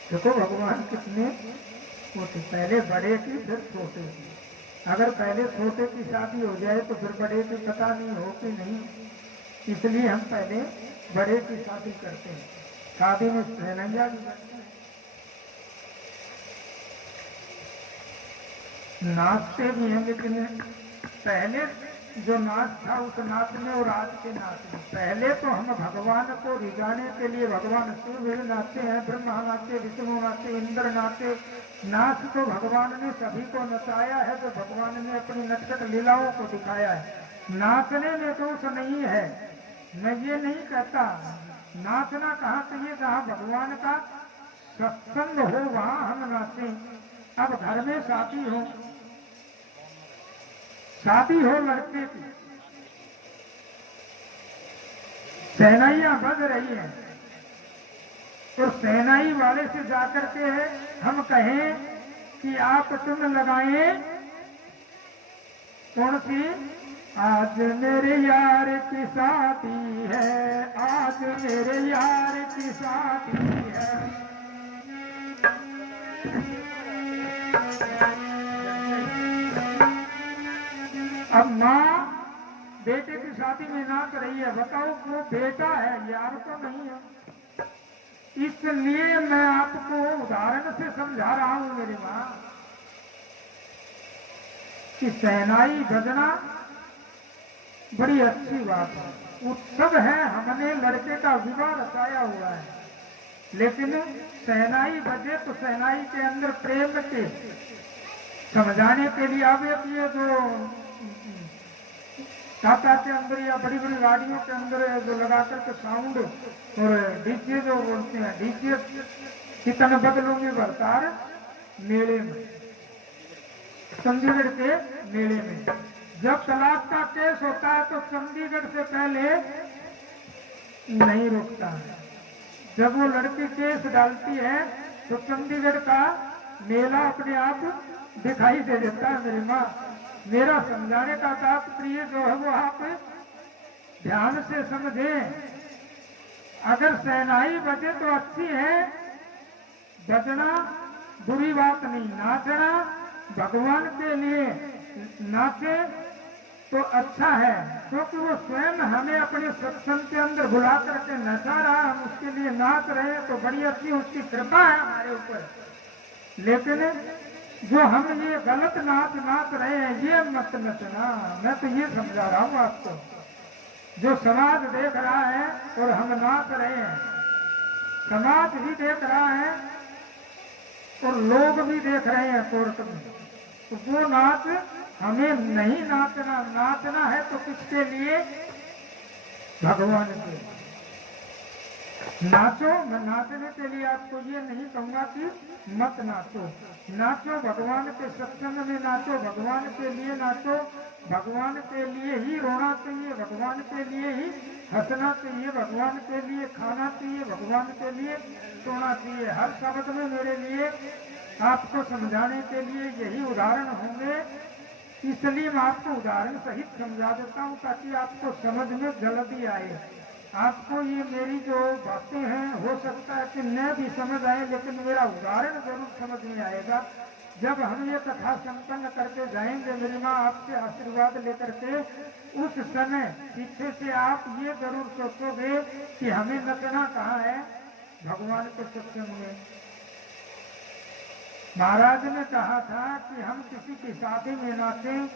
देखो भगवान कितने छोटे, पहले बड़े की फिर छोटे की। अगर पहले छोटे की शादी हो जाए तो फिर बड़े की पता नहीं हो कि नहीं, इसलिए हम पहले बड़े की शादी करते हैं। शादी में सहनैया भी करते हैं, नाचते भी हैं, लेकिन पहले जो नाच था उस नाच में और आज के नाच में, पहले तो हम भगवान को रिझाने के लिए भगवान शिव भी नाचते हैं, ब्रह्मा नाचते, विष्णु नाचते, इंद्र नाचते। नाच तो भगवान ने सभी को नचाया है, तो भगवान ने अपनी नटखट लीलाओं को दिखाया है। नाचने में दोष नहीं है, मैं ये नहीं कहता। नाचना कहाँ चाहिए, जहाँ भगवान का सत्संग हो वहां हम नाचें। अब घर में शादी हो, शादी हो लड़के की, सहनाइयां बज रही हैं, तो सहनाई वाले से जाकर के हम कहें कि आप तुम लगाएं कौन सी, आज मेरे यार की शादी है, आज मेरे यार की शादी है। अब माँ बेटे की शादी में नाच रही है, बताओ वो बेटा है, यार तो नहीं है। इसलिए मैं आपको उदाहरण से समझा रहा हूं मेरी माँ, कि सहनाई बजना बड़ी अच्छी बात है, उत्सव है। हमने लड़के का विवाह रचाया हुआ है, लेकिन सहनाई बजे तो सहनाई के अंदर प्रेम के समझाने के लिए। अब ये जो टाटा के अंदर या बड़ी बड़ी गाड़ियों के अंदर जो लगा करके साउंड और डीजे जो बोलते हैं, डीजे कितने बदलूंगी बरसार मेले में, चंडीगढ़ के मेले में जब तलाक का केस होता है तो चंडीगढ़ से पहले नहीं रुकता है। जब वो लड़की केस डालती है तो चंडीगढ़ का मेला अपने आप दिखाई दे देता है मेरी माँ। मेरा समझाने का तात्पर्य जो है वो आप ध्यान से समझें। अगर सहनाई बजे तो अच्छी है, बजना बुरी बात नहीं, नाचना भगवान के लिए नाचे तो अच्छा है, क्योंकि वो स्वयं हमें अपने सत्संग के अंदर बुला करके नचा रहा, हम उसके लिए नाच रहे हैं तो बड़ी अच्छी उसकी कृपा है हमारे ऊपर। लेकिन जो हम ये गलत नाच रहे हैं ये मत नचना। मैं तो ये समझा रहा हूँ आपको, जो समाज देख रहा है और हम नाच रहे हैं, समाज भी देख रहा है और लोग भी देख रहे हैं कोर्ट में, तो वो नाच हमें नहीं नाचना। नाचना है तो किसके लिए, भगवान के लिए नाचो। मैं नाचने के लिए आपको ये नहीं कहूंगा कि मत नाचो, नाचो भगवान के सत्संग में नाचो, भगवान के लिए नाचो, भगवान के लिए ही रोना चाहिए, भगवान के लिए ही हंसना चाहिए, भगवान के लिए खाना चाहिए, भगवान के लिए सोना चाहिए। हर शब्द में मेरे लिए आपको समझाने के लिए यही उदाहरण होंगे, इसलिए मैं आपको उदाहरण सहित समझा देता हूँ ताकि आपको समझ में जल्दी आए। आपको ये मेरी जो बातें हैं हो सकता है कि न भी समझ आए, लेकिन मेरा उदाहरण जरूर समझ में आएगा। जब हम ये कथा संपन्न करके जाएंगे मेरी माँ आपसे आशीर्वाद लेकर के, उस समय पीछे से आप ये जरूर सोचोगे कि हमें नचना कहाँ है, भगवान के सत्संग में। महाराज ने कहा था कि हम किसी की शादी में नाचें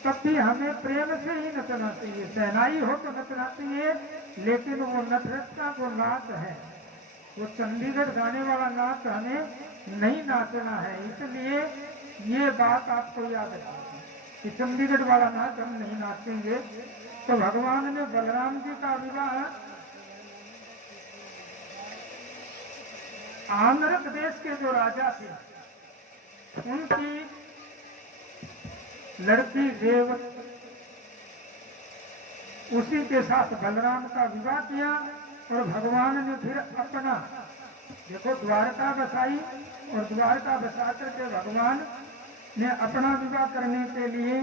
तब भी हमें प्रेम से ही नचना चाहिए। सहनाई हो तो नचना चाहिए, लेकिन वो नटरस वो नाच है, वो चंडीगढ़ गाने वाला नाच हमें नहीं नाचना है। इसलिए ये बात आपको याद रखनी कि चंडीगढ़ वाला नाच हम नहीं नाचेंगे। तो भगवान ने बलराम जी का विवाह आंध्र प्रदेश के जो राजा थे उनकी लड़की देव, उसी के साथ बलराम का विवाह किया। और भगवान ने फिर अपना, देखो द्वारका बसाई, और द्वारका बसा करके भगवान ने अपना विवाह करने के लिए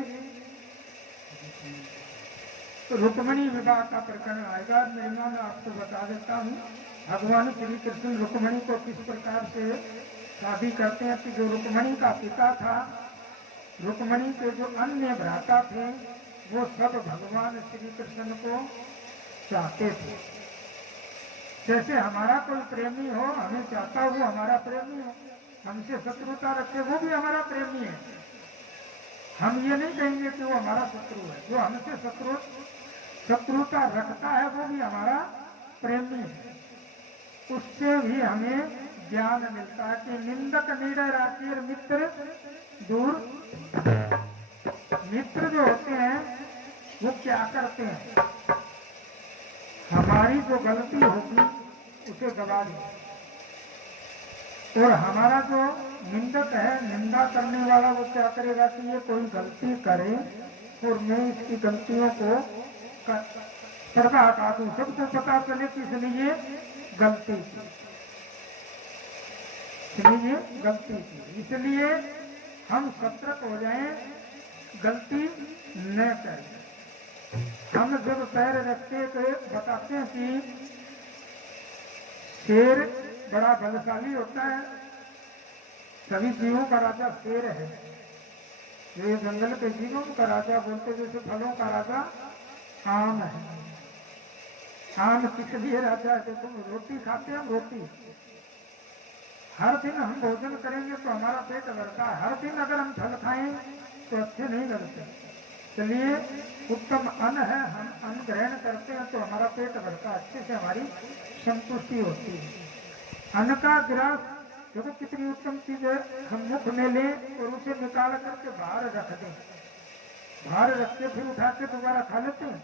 तो रुक्मणी विवाह का प्रकरण आएगा। महिमा मैं आपको बता देता हूँ। भगवान श्री कृष्ण रुक्मणी को किस प्रकार से शादी करते हैं कि जो रुक्मणी का पिता था, रुक्मणी के जो अन्य भ्राता थे, वो सब भगवान श्री कृष्ण को चाहते थे। जैसे हमारा कोई प्रेमी हो, हमें चाहता हो हमारा प्रेमी हो, हमसे शत्रुता रखे वो भी हमारा प्रेमी है। हम ये नहीं कहेंगे कि वो हमारा शत्रु है। जो हमसे शत्रुता रखता है वो भी हमारा प्रेमी है। उससे भी हमें ज्ञान मिलता है कि निंदक निडर राखीर मित्र दूर। मित्र जो होते हैं वो क्या करते हैं, हमारी जो गलती होगी उसे दबा दें, और हमारा जो निंदक है, निंदा करने वाला, वो क्या करेगा कि ये कोई गलती करे और मैं इसकी गलतियों को पर्दा हटा दूं, सबको पता चले कि इसलिए गलती की, इसलिए गलती की। इसलिए हम सतर्क हो जाएं, गलती न करें। हम जब पैर रखते तो बताते हैं कि शेर बड़ा बलशाली होता है, सभी जीवों का राजा शेर है। ये जंगल के जीवों का राजा बोलते, जैसे फलों का राजा आम है। आम किस लिए राजा है? तुम रोटी खाते हैं, हम रोटी हर दिन हम भोजन करेंगे तो हमारा पेट भरता है। हर दिन अगर हम फल खाएं तो अच्छे नहीं लगते। चलिए उत्तम अन्न है, हम अन्न ग्रहण करते हैं तो हमारा पेट भरता है, अच्छे से हमारी संतुष्टि होती है। अन्न का गिलास देखो कितनी उत्तम चीज है, हम मुख में लें और उसे निकाल करके बाहर रख दें, बाहर रख के फिर उठा के दोबारा खा लेते हैं।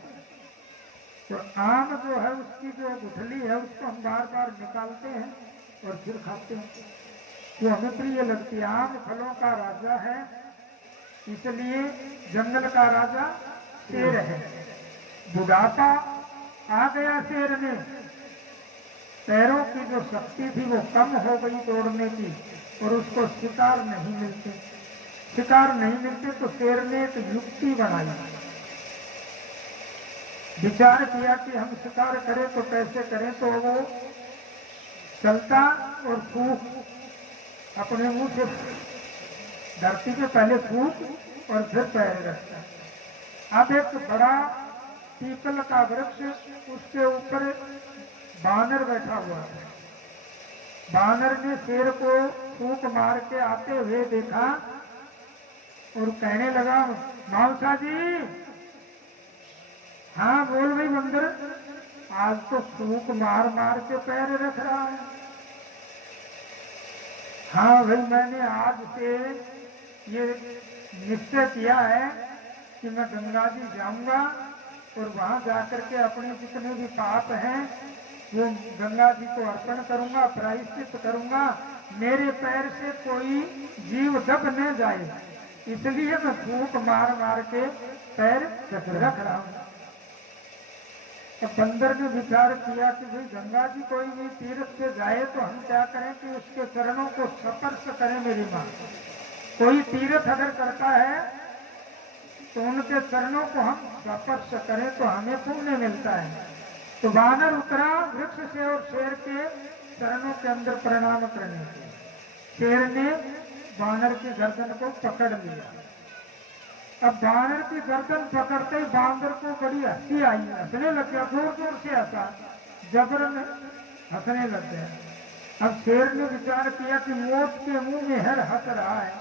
तो आम जो है उसकी जो गुठली है उसको हम बार बार निकालते हैं और फिर खाते हैं, तो हमें प्रिय लगती है। आम फलों का राजा है, इसलिए जंगल का राजा शेर है। बुढ़ापा आ गया शेर में, पैरों की जो शक्ति थी वो कम हो गई दौड़ने की, और उसको शिकार नहीं मिलते, शिकार नहीं मिलते तो शेर ने एक युक्ति बनाई, विचार किया कि हम शिकार करें तो कैसे करें। तो वो चलता और फूंक अपने मुंह से धरती पे पहले फूंक और फिर पैर रखता। अब एक बड़ा पीपल का वृक्ष, उसके ऊपर बानर बैठा हुआ है। बानर ने शेर को फूंक मार के आते हुए देखा और कहने लगा, माउसा जी। हाँ बोल भाई बंदर, आज तो फूंक मार मार के पैर रख रहा है। हाँ भाई, मैंने आज से ये निश्चय किया है कि मैं गंगा जी जाऊंगा और वहां जाकर के अपने जितने भी पाप हैं वो गंगा जी को अर्पण करूंगा, प्रायश्चित करूंगा। मेरे पैर से कोई जीव दब न जाए, इसलिए मैं फूंक मार मार के पैर रख रहा हूं। तो बंदर ने विचार किया कि भाई गंगा जी कोई भी तीर्थ से जाए तो हम क्या करें कि उसके चरणों को स्पर्श करें। मेरी माँ कोई तीर्थ अगर करता है तो उनके चरणों को हम स्पर्श करें तो हमें पुण्य मिलता है। तो वानर उतरा वृक्ष से और शेर के चरणों के अंदर प्रणाम करने के। शेर ने वानर की गर्दन को पकड़ लिया। अब बानर की गर्दन पकड़ते ही बांदर को बड़ी हंसी आई, हंसने लग गया, जोर जोर से हंसा, जबरन हंसने लग गया। अब शेर ने विचार किया कि मौत के मुंह में हर हंस रहा है,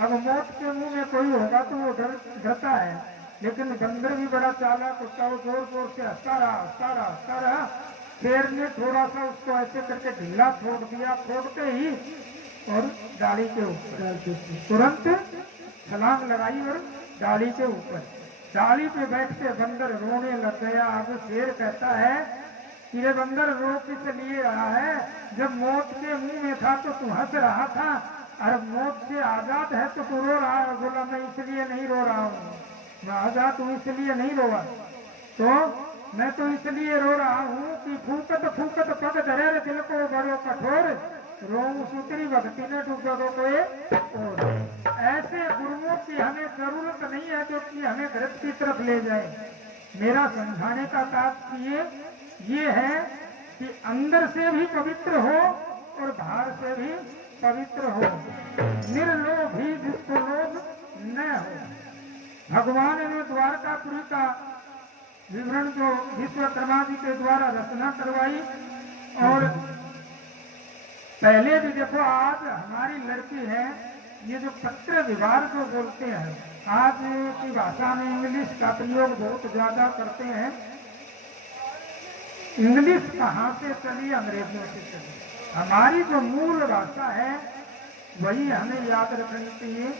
अब मौत के मुंह में कोई होगा तो वो डरता है। लेकिन बंदर भी बड़ा चालाक होता, वो जोर जोर से हंसता रहा, हंसता रहा, हंसता रहा। शेर ने थोड़ा सा उसको ऐसे करके ढीला छोड़ दिया, छोड़ते ही और डाली के ऊपर तुरंत छलांग लगाई और डाली के ऊपर, डाली पे बैठते बंदर रोने लग गया। अब शेर कहता है कि ये बंदर रो किस लिए रहा है? जब मौत के मुंह में था तो तू हंस रहा था, और मौत से आजाद है तो तू रो रहा है। बोला मैं इसलिए नहीं रो रहा हूँ, मैं आजाद हूँ इसलिए नहीं रोवा, तो मैं तो इसलिए रो रहा हूँ कि फूकत फूकत पग धरे दिल को बड़ो कठोर, रो सूत्री भक्ति ने डूबो कोई और। ऐसे गुरुओं की हमें जरूरत नहीं है जो कि हमें गलत की तरफ ले जाए। मेरा समझाने का तात्पर्य ये है कि अंदर से भी पवित्र हो और बाहर से भी पवित्र हो, निर्लोभी जिसको लोभ न हो। भगवान ने द्वारकापुरी का विवरण जो विश्वकर्मा जी के द्वारा रचना करवाई, और पहले भी देखो आज हमारी लड़की है, ये जो पत्र व्यवहार जो बोलते हैं, आज की भाषा में इंग्लिश का प्रयोग बहुत ज्यादा करते हैं। इंग्लिश कहाँ से चली? अंग्रेजों से चली। हमारी जो मूल भाषा है वही हमें याद रखनी चाहिए।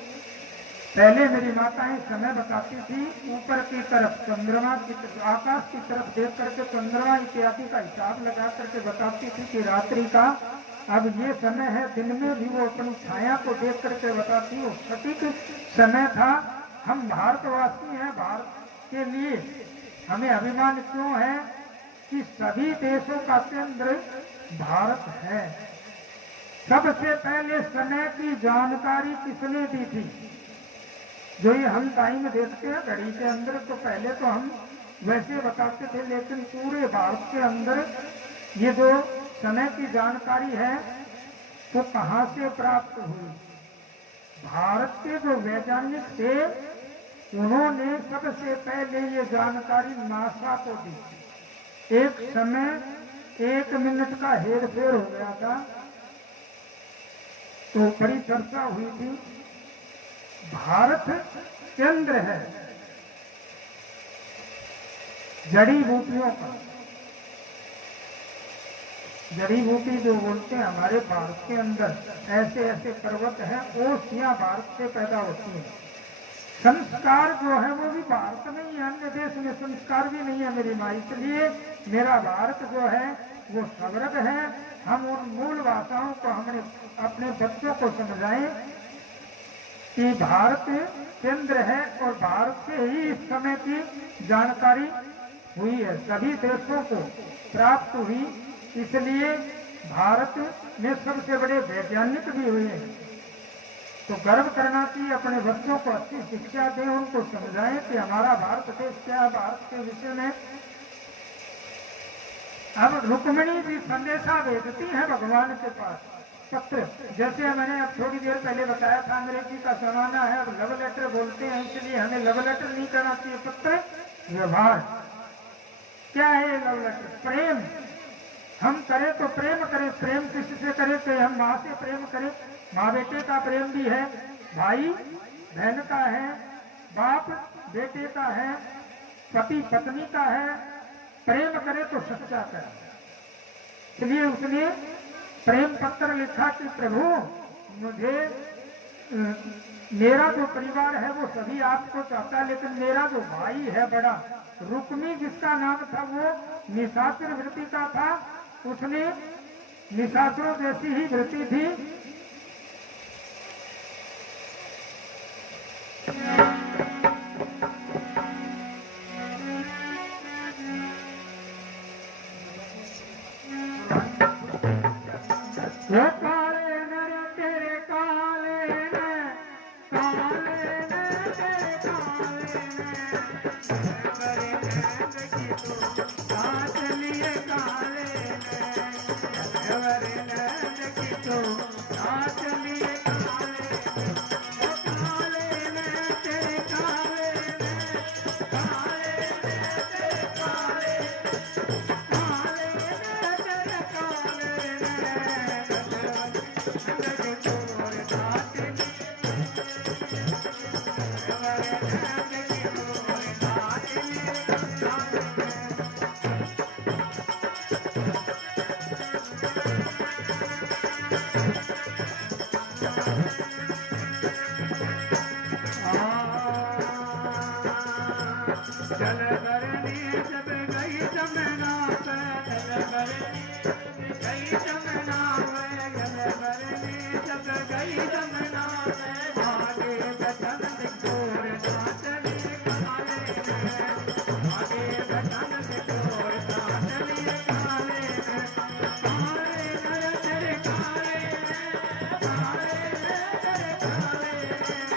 पहले मेरी माताएं समय बताती थी, ऊपर की तरफ चंद्रमा की आकाश की तरफ देख करके चंद्रमा इत्यादि का हिसाब लगा करके बताती थी कि रात्रि का अब ये समय है। दिन में भी वो अपनी छाया को देख करके बताती, वो सटीक समय था। हम भारतवासी हैं, भारत के लिए हमें अभिमान क्यों है कि सभी देशों का केंद्र भारत है। सबसे पहले समय की जानकारी किसने दी थी? जो ये हम टाइम देखते हैं घड़ी के अंदर, तो पहले तो हम वैसे बताते थे, लेकिन पूरे भारत के अंदर ये जो समय की जानकारी है तो कहाँ से प्राप्त हुई? भारत के जो वैज्ञानिक थे उन्होंने सबसे पहले ये जानकारी नासा को दी। एक समय 1 मिनट का हेरफेर हो गया था तो बड़ी चर्चा हुई थी। भारत केंद्र है जड़ी बूटियों का। जड़ी बूटी जो बोलते हैं हमारे भारत के अंदर ऐसे ऐसे पर्वत हैं, ओसियां भारत से पैदा होती हैं। संस्कार जो है वो भी भारत में ही, अन्य देश में संस्कार भी नहीं है मेरी माँ। इसलिए मेरा भारत जो है वो समृद्ध है। हम उन मूल भाषाओं को हमने अपने बच्चों को समझाएं कि भारत केंद्र है और भारत से ही इस समय की जानकारी हुई है, सभी देशों को प्राप्त हुई। इसलिए भारत में सबसे बड़े वैज्ञानिक भी हुए हैं। तो गर्व करना चाहिए, अपने बच्चों को अच्छी शिक्षा दें, उनको समझाएं कि हमारा भारत देश क्या है। भारत के विषय में अब रुक्मिणी जी संदेशा भेजती हैं भगवान के पास पत्र। जैसे मैंने अब थोड़ी देर पहले बताया था, अंग्रेजी का जमाना है, अब लव लेटर बोलते हैं, इसलिए हमें लव लेटर नहीं करना चाहिए, पत्र व्यवहार। क्या है ये लव लेटर? प्रेम हम करें तो प्रेम करें। प्रेम किससे करें? तो हम माँ से प्रेम करें। माँ बेटे का प्रेम भी है, भाई बहन का है, बाप बेटे का है, पति पत्नी का है। प्रेम करे तो सच्चा करे। इसलिए उसने प्रेम पत्र लिखा कि प्रभु मुझे मेरा जो परिवार है वो सभी आपको चाहता है, लेकिन मेरा जो भाई है बड़ा रुक्मी जिसका नाम था वो निशाचर वृत्ति का था। उसने निशाचरों जैसी ही वृत्ति थी। वो काले नर तेरे काले न, काले न तेरे काले न, साथ लिए काले न, तो साथ लिए काले, वो काले न तेरे काले न, काले न तेरे काले, काले न तेरे काले चल करनी जब गई जमना पे, चल करनी गई जमना पे, चल करनी जब गई जमना पे, आगे बचन दिखोर चलिए काले में, आगे बचन दिखोर चलिए काले में, काले नर तेरे काले, काले नर तेरे काले,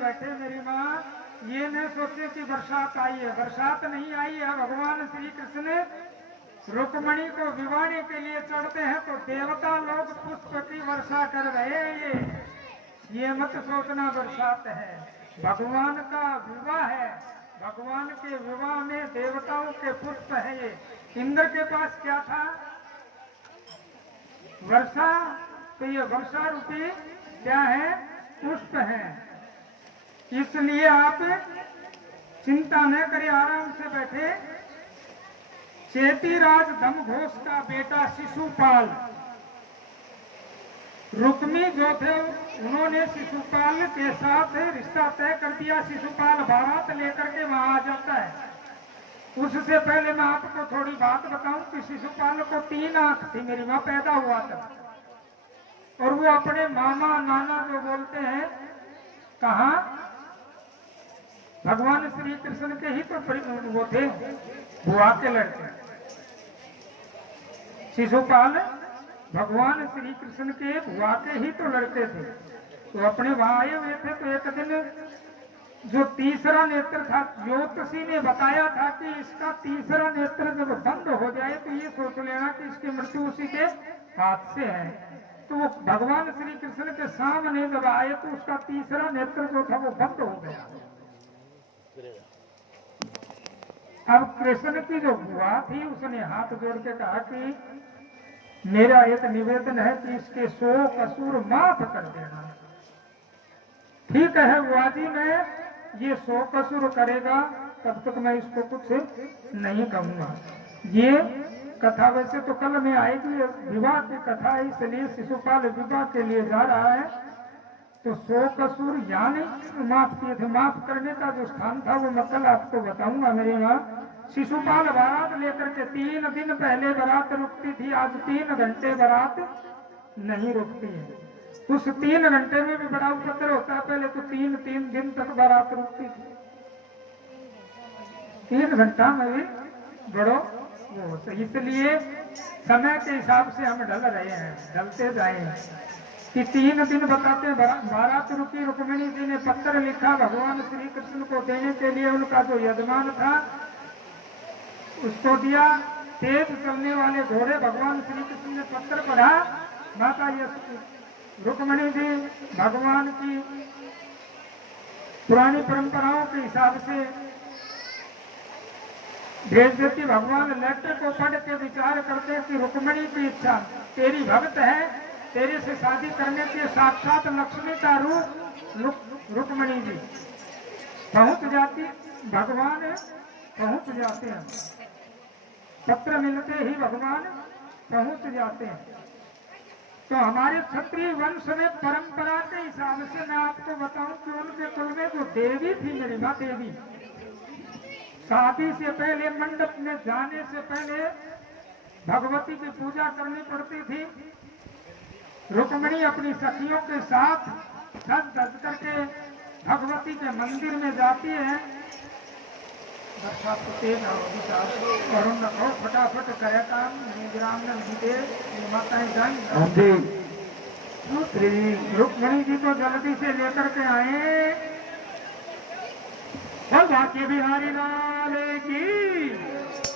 बैठे मेरी माँ ये न सोचे कि बरसात आई है। बरसात नहीं आई है। भगवान श्री कृष्ण रुक्मणी को विवाहने के लिए चढ़ते हैं तो देवता लोग पुष्प की वर्षा कर रहे हैं। ये मत सोचना बरसात है, भगवान का विवाह है। भगवान के विवाह में देवताओं के पुष्प है। ये इंद्र के पास क्या था? वर्षा। तो ये वर्षा रूपी क्या है? पुष्प है। इसलिए आप चिंता न करें, आराम से बैठे। चेतीराज दमघोष का बेटा शिशुपाल, रुक्मी जो थे उन्होंने शिशुपाल के साथ रिश्ता तय कर दिया। शिशुपाल बारात लेकर के वहां आ जाता है। उससे पहले मैं आपको थोड़ी बात बताऊं कि शिशुपाल को 3 आंख थी। मेरी माँ पैदा हुआ था और वो अपने मामा नाना जो बोलते हैं, कहा भगवान श्री कृष्ण के ही तो वो थे, बुआ के लड़के। शिशुपाल भगवान श्री कृष्ण के बुआ के ही तो लड़के थे। तो अपने वहां आए हुए थे तो एक दिन जो तीसरा नेत्र था, ज्योतिषी ने बताया था कि इसका तीसरा नेत्र जब बंद हो जाए तो ये सोच लेना कि इसकी मृत्यु उसी के हाथ से है। तो वो भगवान श्री कृष्ण के सामने जब आए तो उसका तीसरा नेत्र जो था वो बंद हो गया। अब कृष्ण की जो बुआ थी उसने हाथ जोड़ के कहा कि मेरा एक निवेदन है कि इसके 100 कसूर माफ कर देना। ठीक है बुआ जी, मैं ये 100 कसूर करेगा तब तक मैं इसको कुछ नहीं कहूंगा। ये कथा वैसे तो कल में आएगी, विवाह की कथा है, इसलिए शिशुपाल विवाह के लिए जा रहा है। तो 100 कसूर यानी माफ किए थे। माफ करने का जो स्थान था वो मैं कल आपको बताऊंगा। मेरे यहाँ शिशुपाल बारात लेकर के 3 दिन पहले बारात रुकती थी, आज 3 घंटे बारात नहीं रुकती है। उस 3 घंटे में भी बड़ा उपद्रव होता है। पहले तो 3 दिन तक बारात रुकती थी। 3 घंटा में भी बड़ो वो। इसलिए समय के हिसाब से हम ढल रहे हैं, ढलते जाए कि 3 दिन बताते हैं। बारात रुकी, रुक्मिणी जी ने पत्र लिखा भगवान श्री कृष्ण को देने के लिए। उनका जो यजमान था उसको दिया। तेज चलने वाले घोड़े भगवान श्री कृष्ण ने पत्र पढ़ा। माता रुक्मिणी जी भगवान की पुरानी परंपराओं के हिसाब से भेज देती। भगवान लेटर को पढ़ के विचार करते कि रुक्मिणी की इच्छा, तेरी भक्त है, तेरे से शादी करने के साक्षात लक्ष्मी का रूप रुक्मिणी जी पहुंच जाती। भगवान पहुंच जाते हैं, पत्र मिलते ही भगवान पहुंच जाते हैं। तो हमारे क्षत्रिय वंश में परंपरा के हिसाब से मैं आपको बताऊं कि उनके कुल में जो देवी थी, मेरी माँ देवी, शादी से पहले मंडप में जाने से पहले भगवती की पूजा करनी पड़ती थी। रुक्मिणी अपनी सखियों के साथ सज धज करके भगवती के मंदिर में जाती है। बरसात को तेज वरुण रखो, फटाफट करे काम, ग्राम माताएं जाएंगी। रुक्मिणी जी को जल्दी से लेकर के आए और बाकी बिहारी लाल की,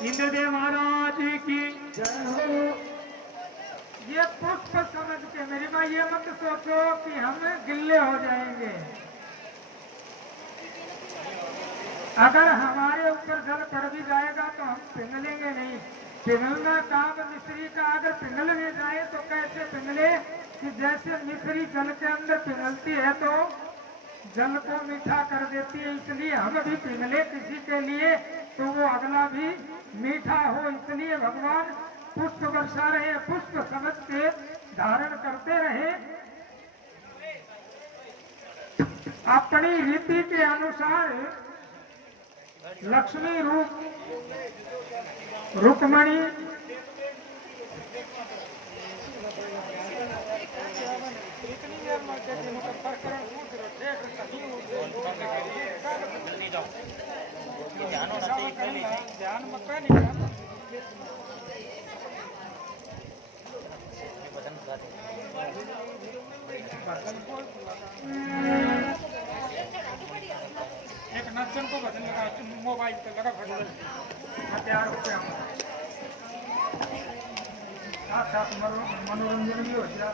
इंद्रदेव महाराज की जय हो। ये पुष्प समझ के मेरी माँ ये मत सोचो कि हम गिल्ले हो जाएंगे। अगर हमारे ऊपर जल पड़ भी जाएगा तो हम पिघलेंगे नहीं। पिघलना काम मिश्री का, अगर पिघलने जाए तो कैसे पिघले कि जैसे मिश्री जल के अंदर पिघलती है तो जल को मीठा कर देती है। इसलिए हम भी पिघले किसी के लिए तो वो अगला भी मीठा हो। इसलिए भगवान पुष्प बरसा रहे, पुष्प समझ के धारण करते रहे। अपनी रीति के अनुसार लक्ष्मी रूप रुक्मिणी ध्यान मत को भजन लगा मोबाइल पे लगा भजन मैं तैयार हो गया साथ साथ मनोरंजन भी हो गया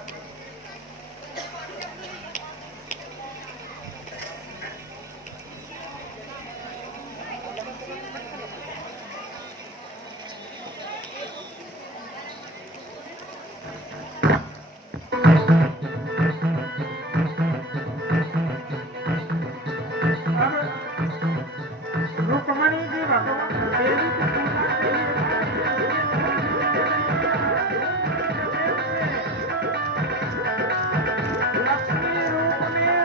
रुक्मणी जी भगवान देवी की पूजा के लिए लक्ष्मी रूप में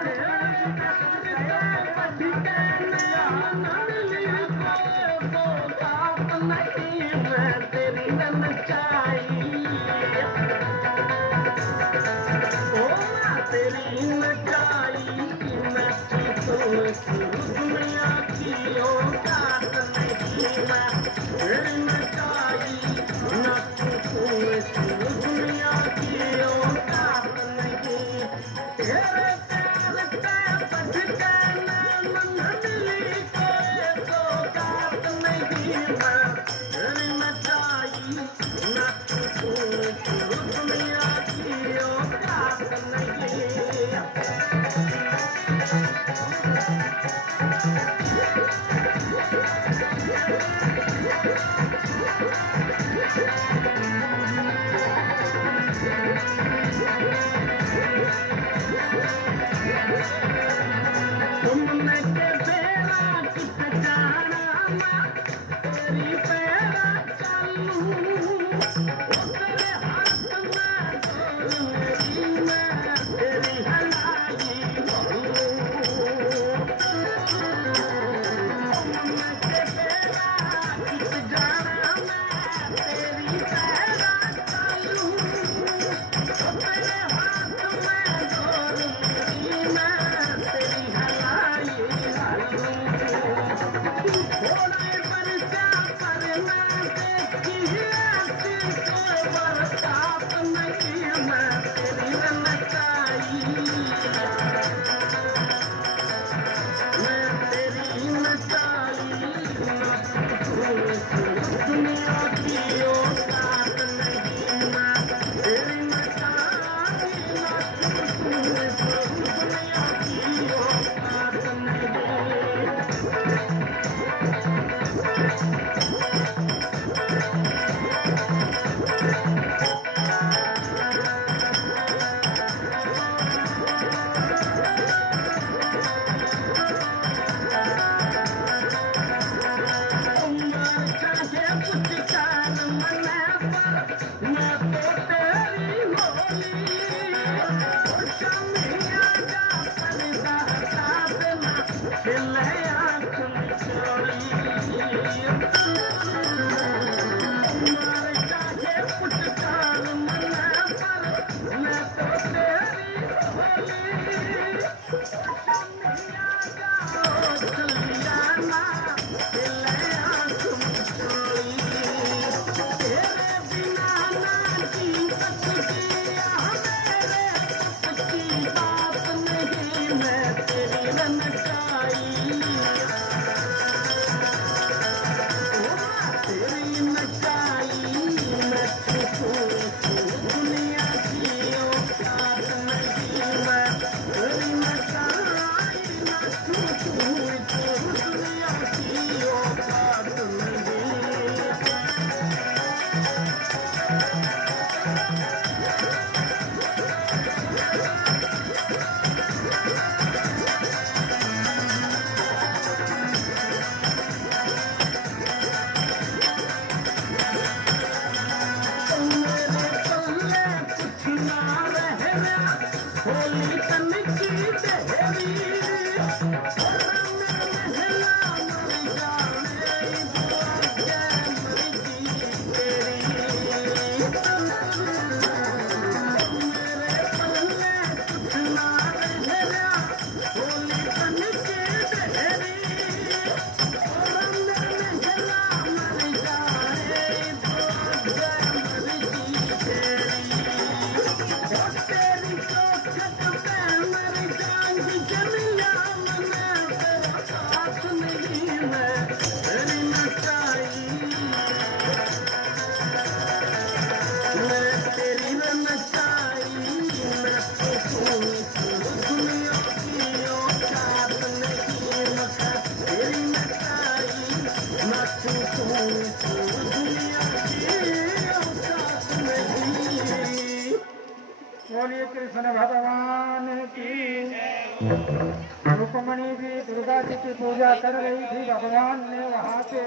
रुक्मणी भी दुर्गा जी की पूजा कर रही थी। भगवान ने वहां से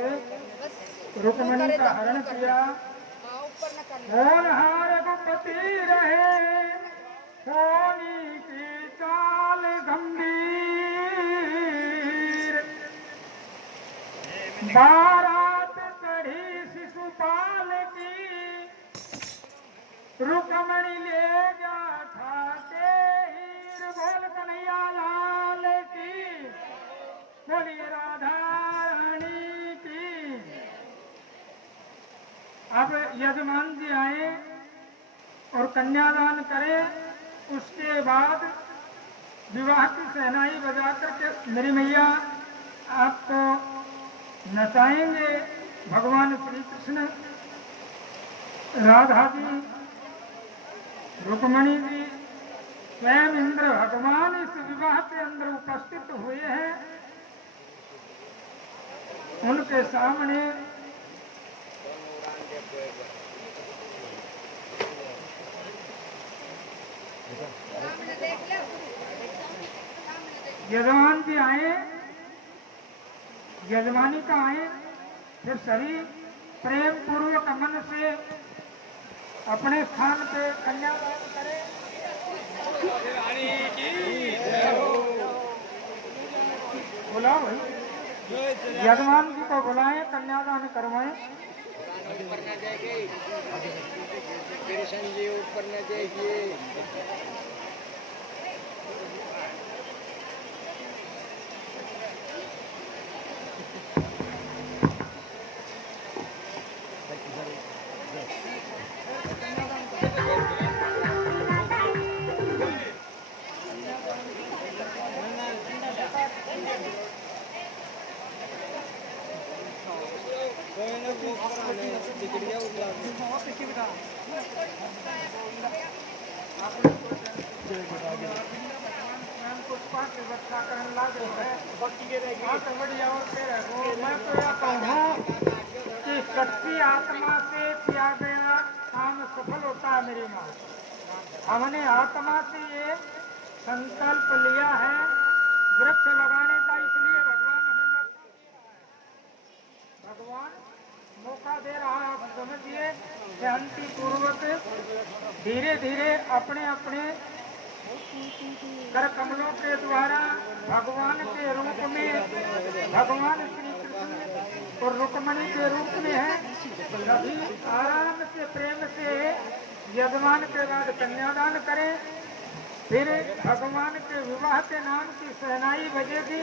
रुक्मणी का हरण किया। होनहार रघुपति रहे, सोनी की चाल गंभीर, बारात चढ़ी शिशुपाल की, रुक्मणी ले जा ठाके हीर। बोल कन्हैया लाल की, बोलिए राधा रानी की। अब यजमान जी आए और कन्यादान करें। उसके बाद विवाह की शहनाई बजा करके मेरी मैया आपको नचाएंगे। भगवान श्री कृष्ण, राधा जी, रुक्मणी जी, स्वयं इंद्र भगवान इस विवाह के अंदर उपस्थित हुए हैं। उनके सामने यजमान जी आए, यजमानी का आए, फिर सभी प्रेम पूर्वक मन से अपने स्थान पे कन्यादान करें। बुलाओ भाई, यजमान जी को बुलाएं, कन्यादान करवाएं। ऊपर न जाएगी, कृष्ण जी ऊपर न जाएगी। मैं तो यह कहूँ कि सच्ची आत्मा से किया गया काम सफल होता है। मेरी माँ, हमने आत्मा से ये संकल्प लिया है वृक्ष लगाने का, इसलिए भगवान हमें मौका दे रहा है। भगवान मौका दे रहा है। आप समझिए, शांति पूर्वक धीरे धीरे अपने अपने कर कमलों के द्वारा भगवान के रूप में, भगवान श्री कृष्ण और रुक्मणी के रूप में है। सभी आराम से प्रेम से यजमान के बाद कन्यादान करें। फिर भगवान के विवाह के नाम की शहनाई बजेगी,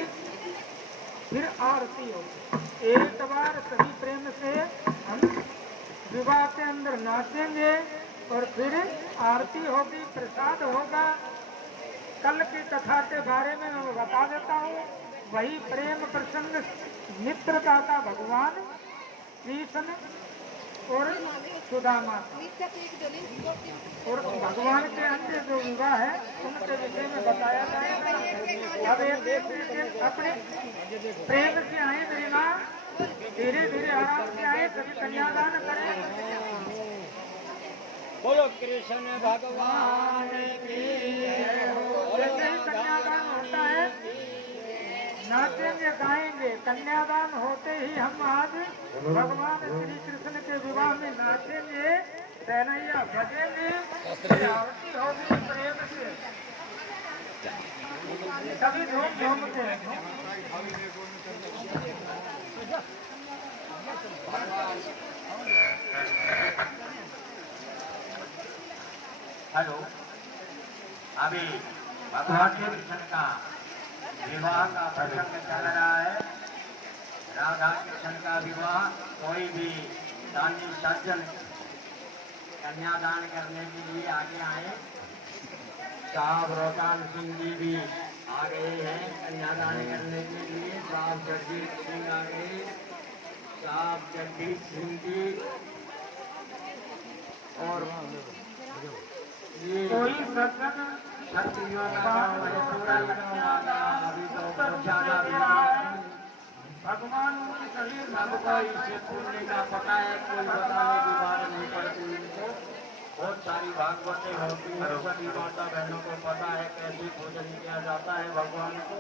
फिर आरती होगी। एक बार सभी प्रेम से हम विवाह के अंदर नाचेंगे और फिर आरती होगी, प्रसाद होगा। कल की कथा के बारे में मैं बता देता हूँ। वही प्रेम प्रसंग मित्रदाता भगवान कृष्ण और सुदामा और भगवान के अन्य जो विवाह है उनके विषय में बताया जाएगा। अब एक अपने प्रेम से आए मेरी माँ, धीरे धीरे आराम से आए, सभी कन्यादान करें। बोलो कृष्ण भगवान की। जैसे ही कन्यादान होता है नाचेंगे गाएंगे। कन्यादान होते ही हम आज भगवान श्री कृष्ण के विवाह में नाचेंगे, शहनाइयाँ बजेंगे, आरती होगी प्रेम से, सभी धूम धूम से। हेलो, अभी भगवान श्री कृष्ण का विवाह का प्रसंग चल रहा है। राधा कृष्ण का विवाह, कोई भी दानी सज्जन कन्यादान करने के लिए आगे आए। साहब रोहतान सिंह जी भी आ गए हैं कन्यादान करने के लिए। साहब जगदीश सिंह आ गए, साहब जगदीश सिंह जी। और कोई सज्जन क्षत्रियों का अभी तो बहुत ज्यादा भगवान उनकी सभी सबको इसे पूर्णे का पता है, कोई बताने की बात नहीं पड़ती उनको। बहुत सारी भागवतें होती हैं, सभी माता बहनों को पता है कैसे पूजन किया जाता है भगवान को।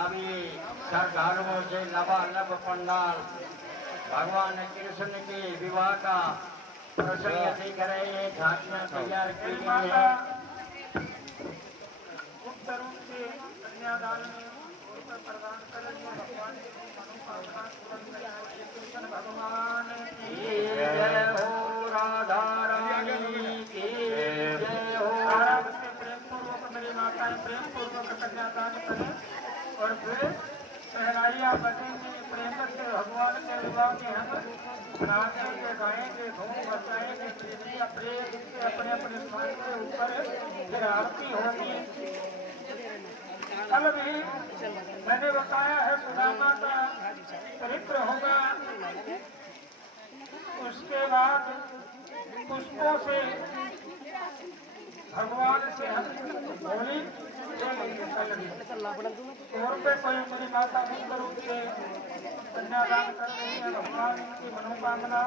अब ये श्रद्धालुओं से लबालब पंडाल भगवान कृष्ण के विवाह का प्रसंग देख रहे हैं, झांकियां तैयार की गई है। गुप्त रूप से कन्यादान में उत्तर प्रदान कर रही है भगवान की मनोकामना पूर्ण करें। कृष्ण भगवान की जय हो, राधा रानी की जय हो। आराम से प्रेम पूर्वक मेरी माताएं प्रेम पूर्वक कन्यादान करें और फिर सहनाइयां बजेंगे प्रेम से भगवान के विवाह के हम नाचेंगे गाएंगे धूम बजाएंगे प्रेम से अपने अपने स्थान के ऊपर फिर आरती होगी। कल भी मैंने बताया है सुदामा का चरित्र होगा, उसके बाद पुष्पों से भगवान से हम होली और पे कोई मेरी माता मुक्त रूप से कन्यादान कर रही है। भगवान की मनोकामना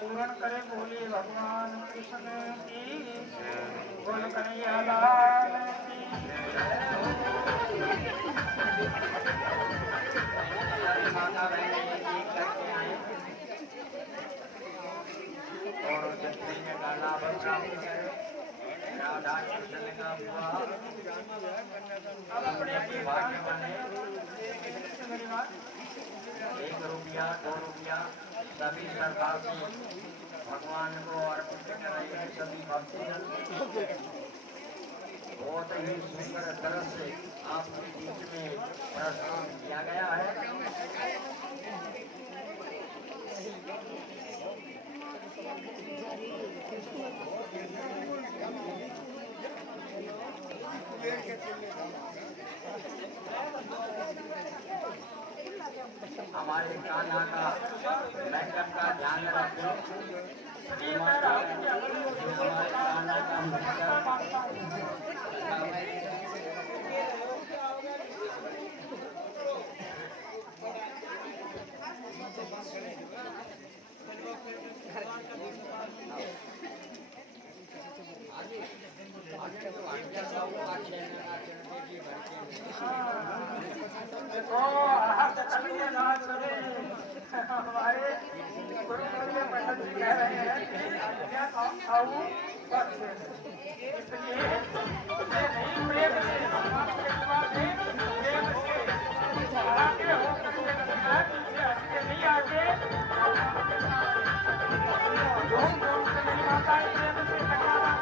पूर्ण करे। बोलिए भगवान कृष्ण की, बोल कन्हैया लाल की। माता बहने एक करके आए और कृष्ण का लाभ प्राप्त करें। राधा कृष्ण का विवाह अब अपने अपने भाग्य बने। मेरी बात 1 रुपया 2 रुपया सभी सरकार से भगवान को अर्पित करेंगे। सभी भक्तजन बहुत ही सुंदर तरह से आपके बीच में प्रस्तुत किया गया है। हमारे कान्हा का मेकअप का ध्यान रखें। हमारे कान्हा का मेकअप देखो आप कभी ना करे हमारे गुरु जी पंडित जी कह रहे हैं क्या खाऊं बस इसलिए नहीं प्रेम से भगवान के विवाह में प्रेम से आगे होकर के नहीं आगे धूम धूम से मेरी माताएं प्रेम से कन्यादान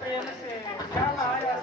प्रेम से क्या लाया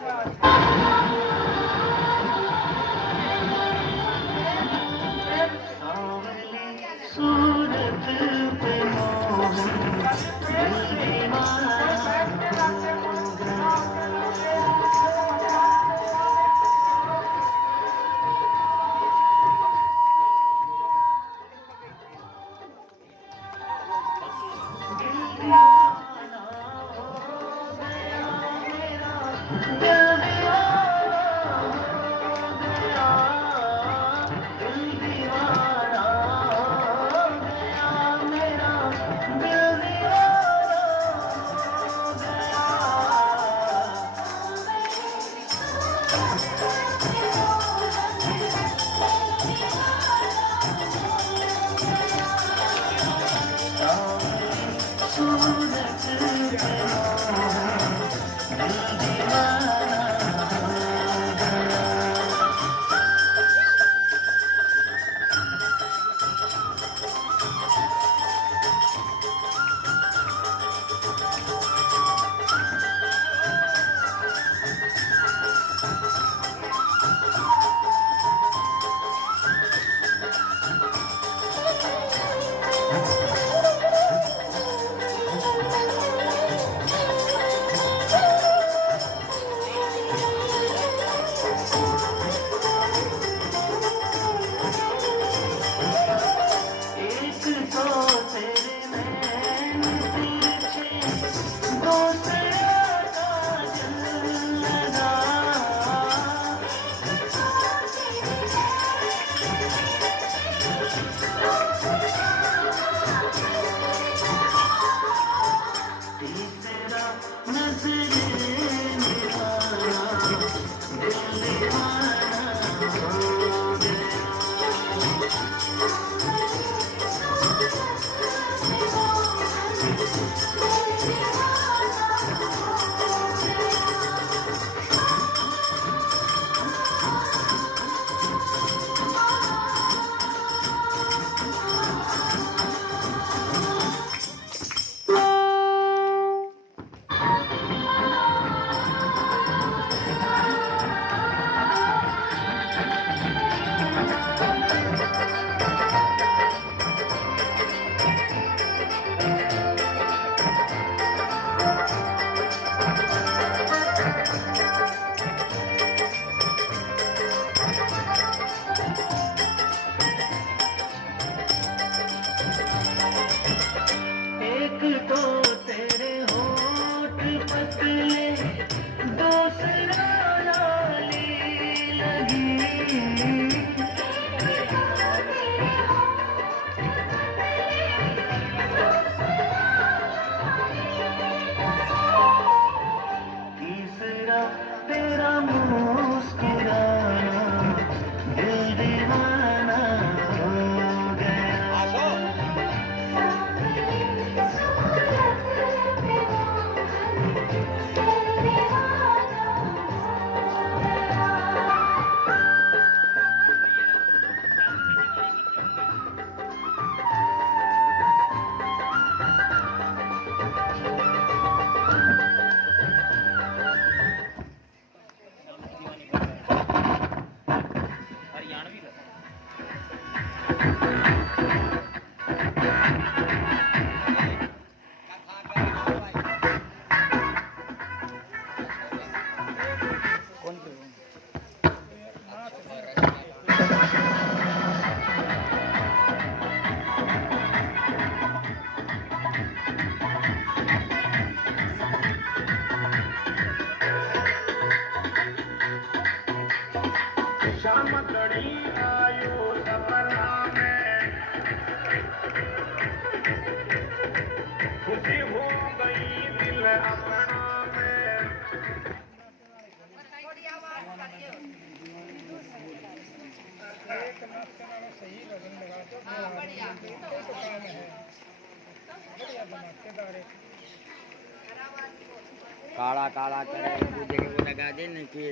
काला काला करे दूजे के वो लगा दे न कि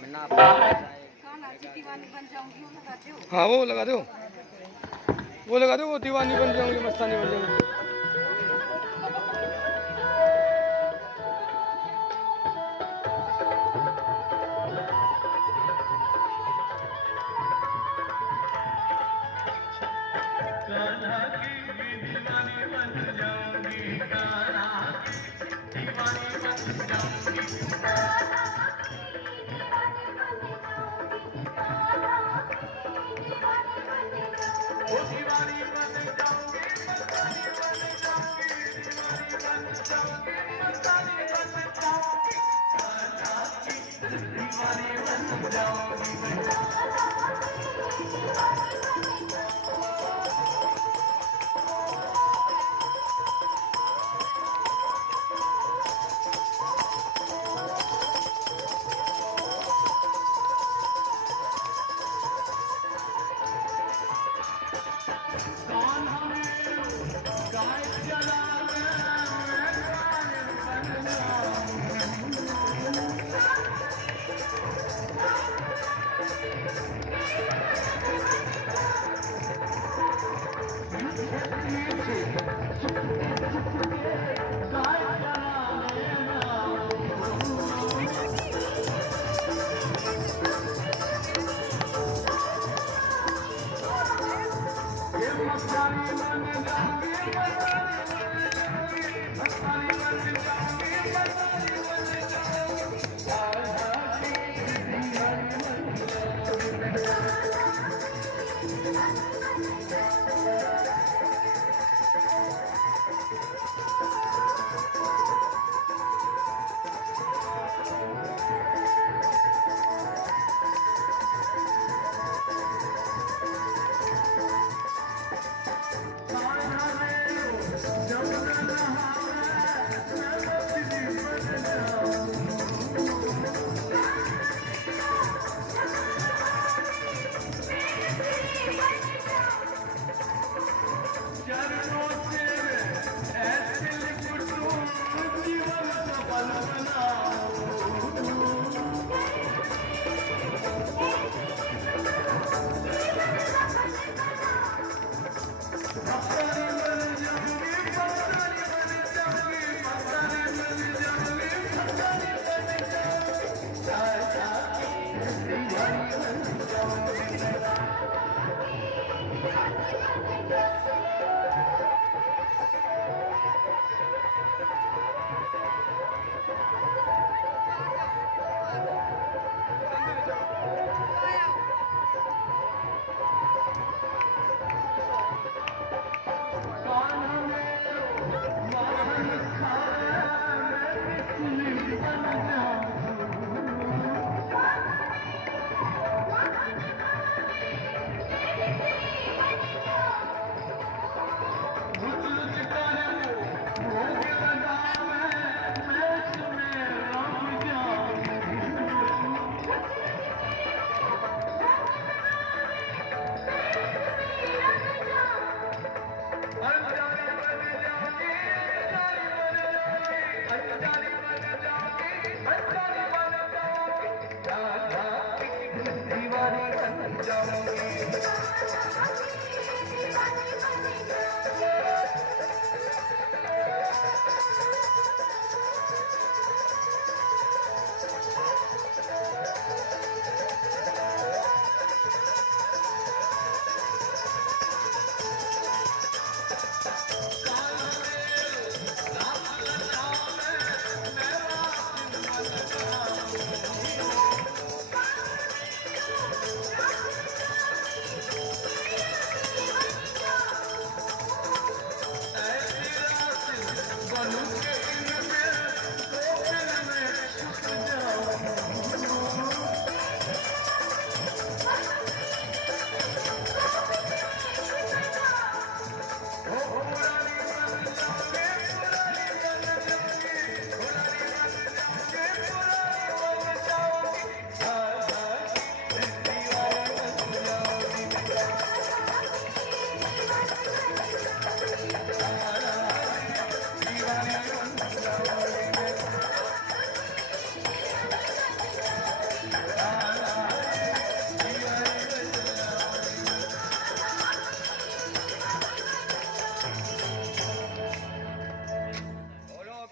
मन्ना हाँ वो लगा दो, वो लगा दो, वो दीवानी बन जाऊंगी, मस्तानी बन जाऊंगी।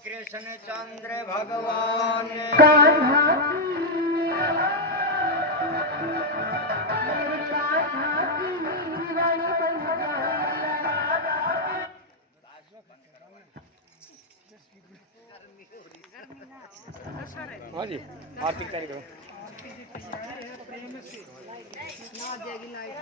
कृष्ण चंद्र भगवान हाँ जी आरती की तैयारी करो। आरती की तैयारी है प्रेम से। ना आ जाएगी लाइट।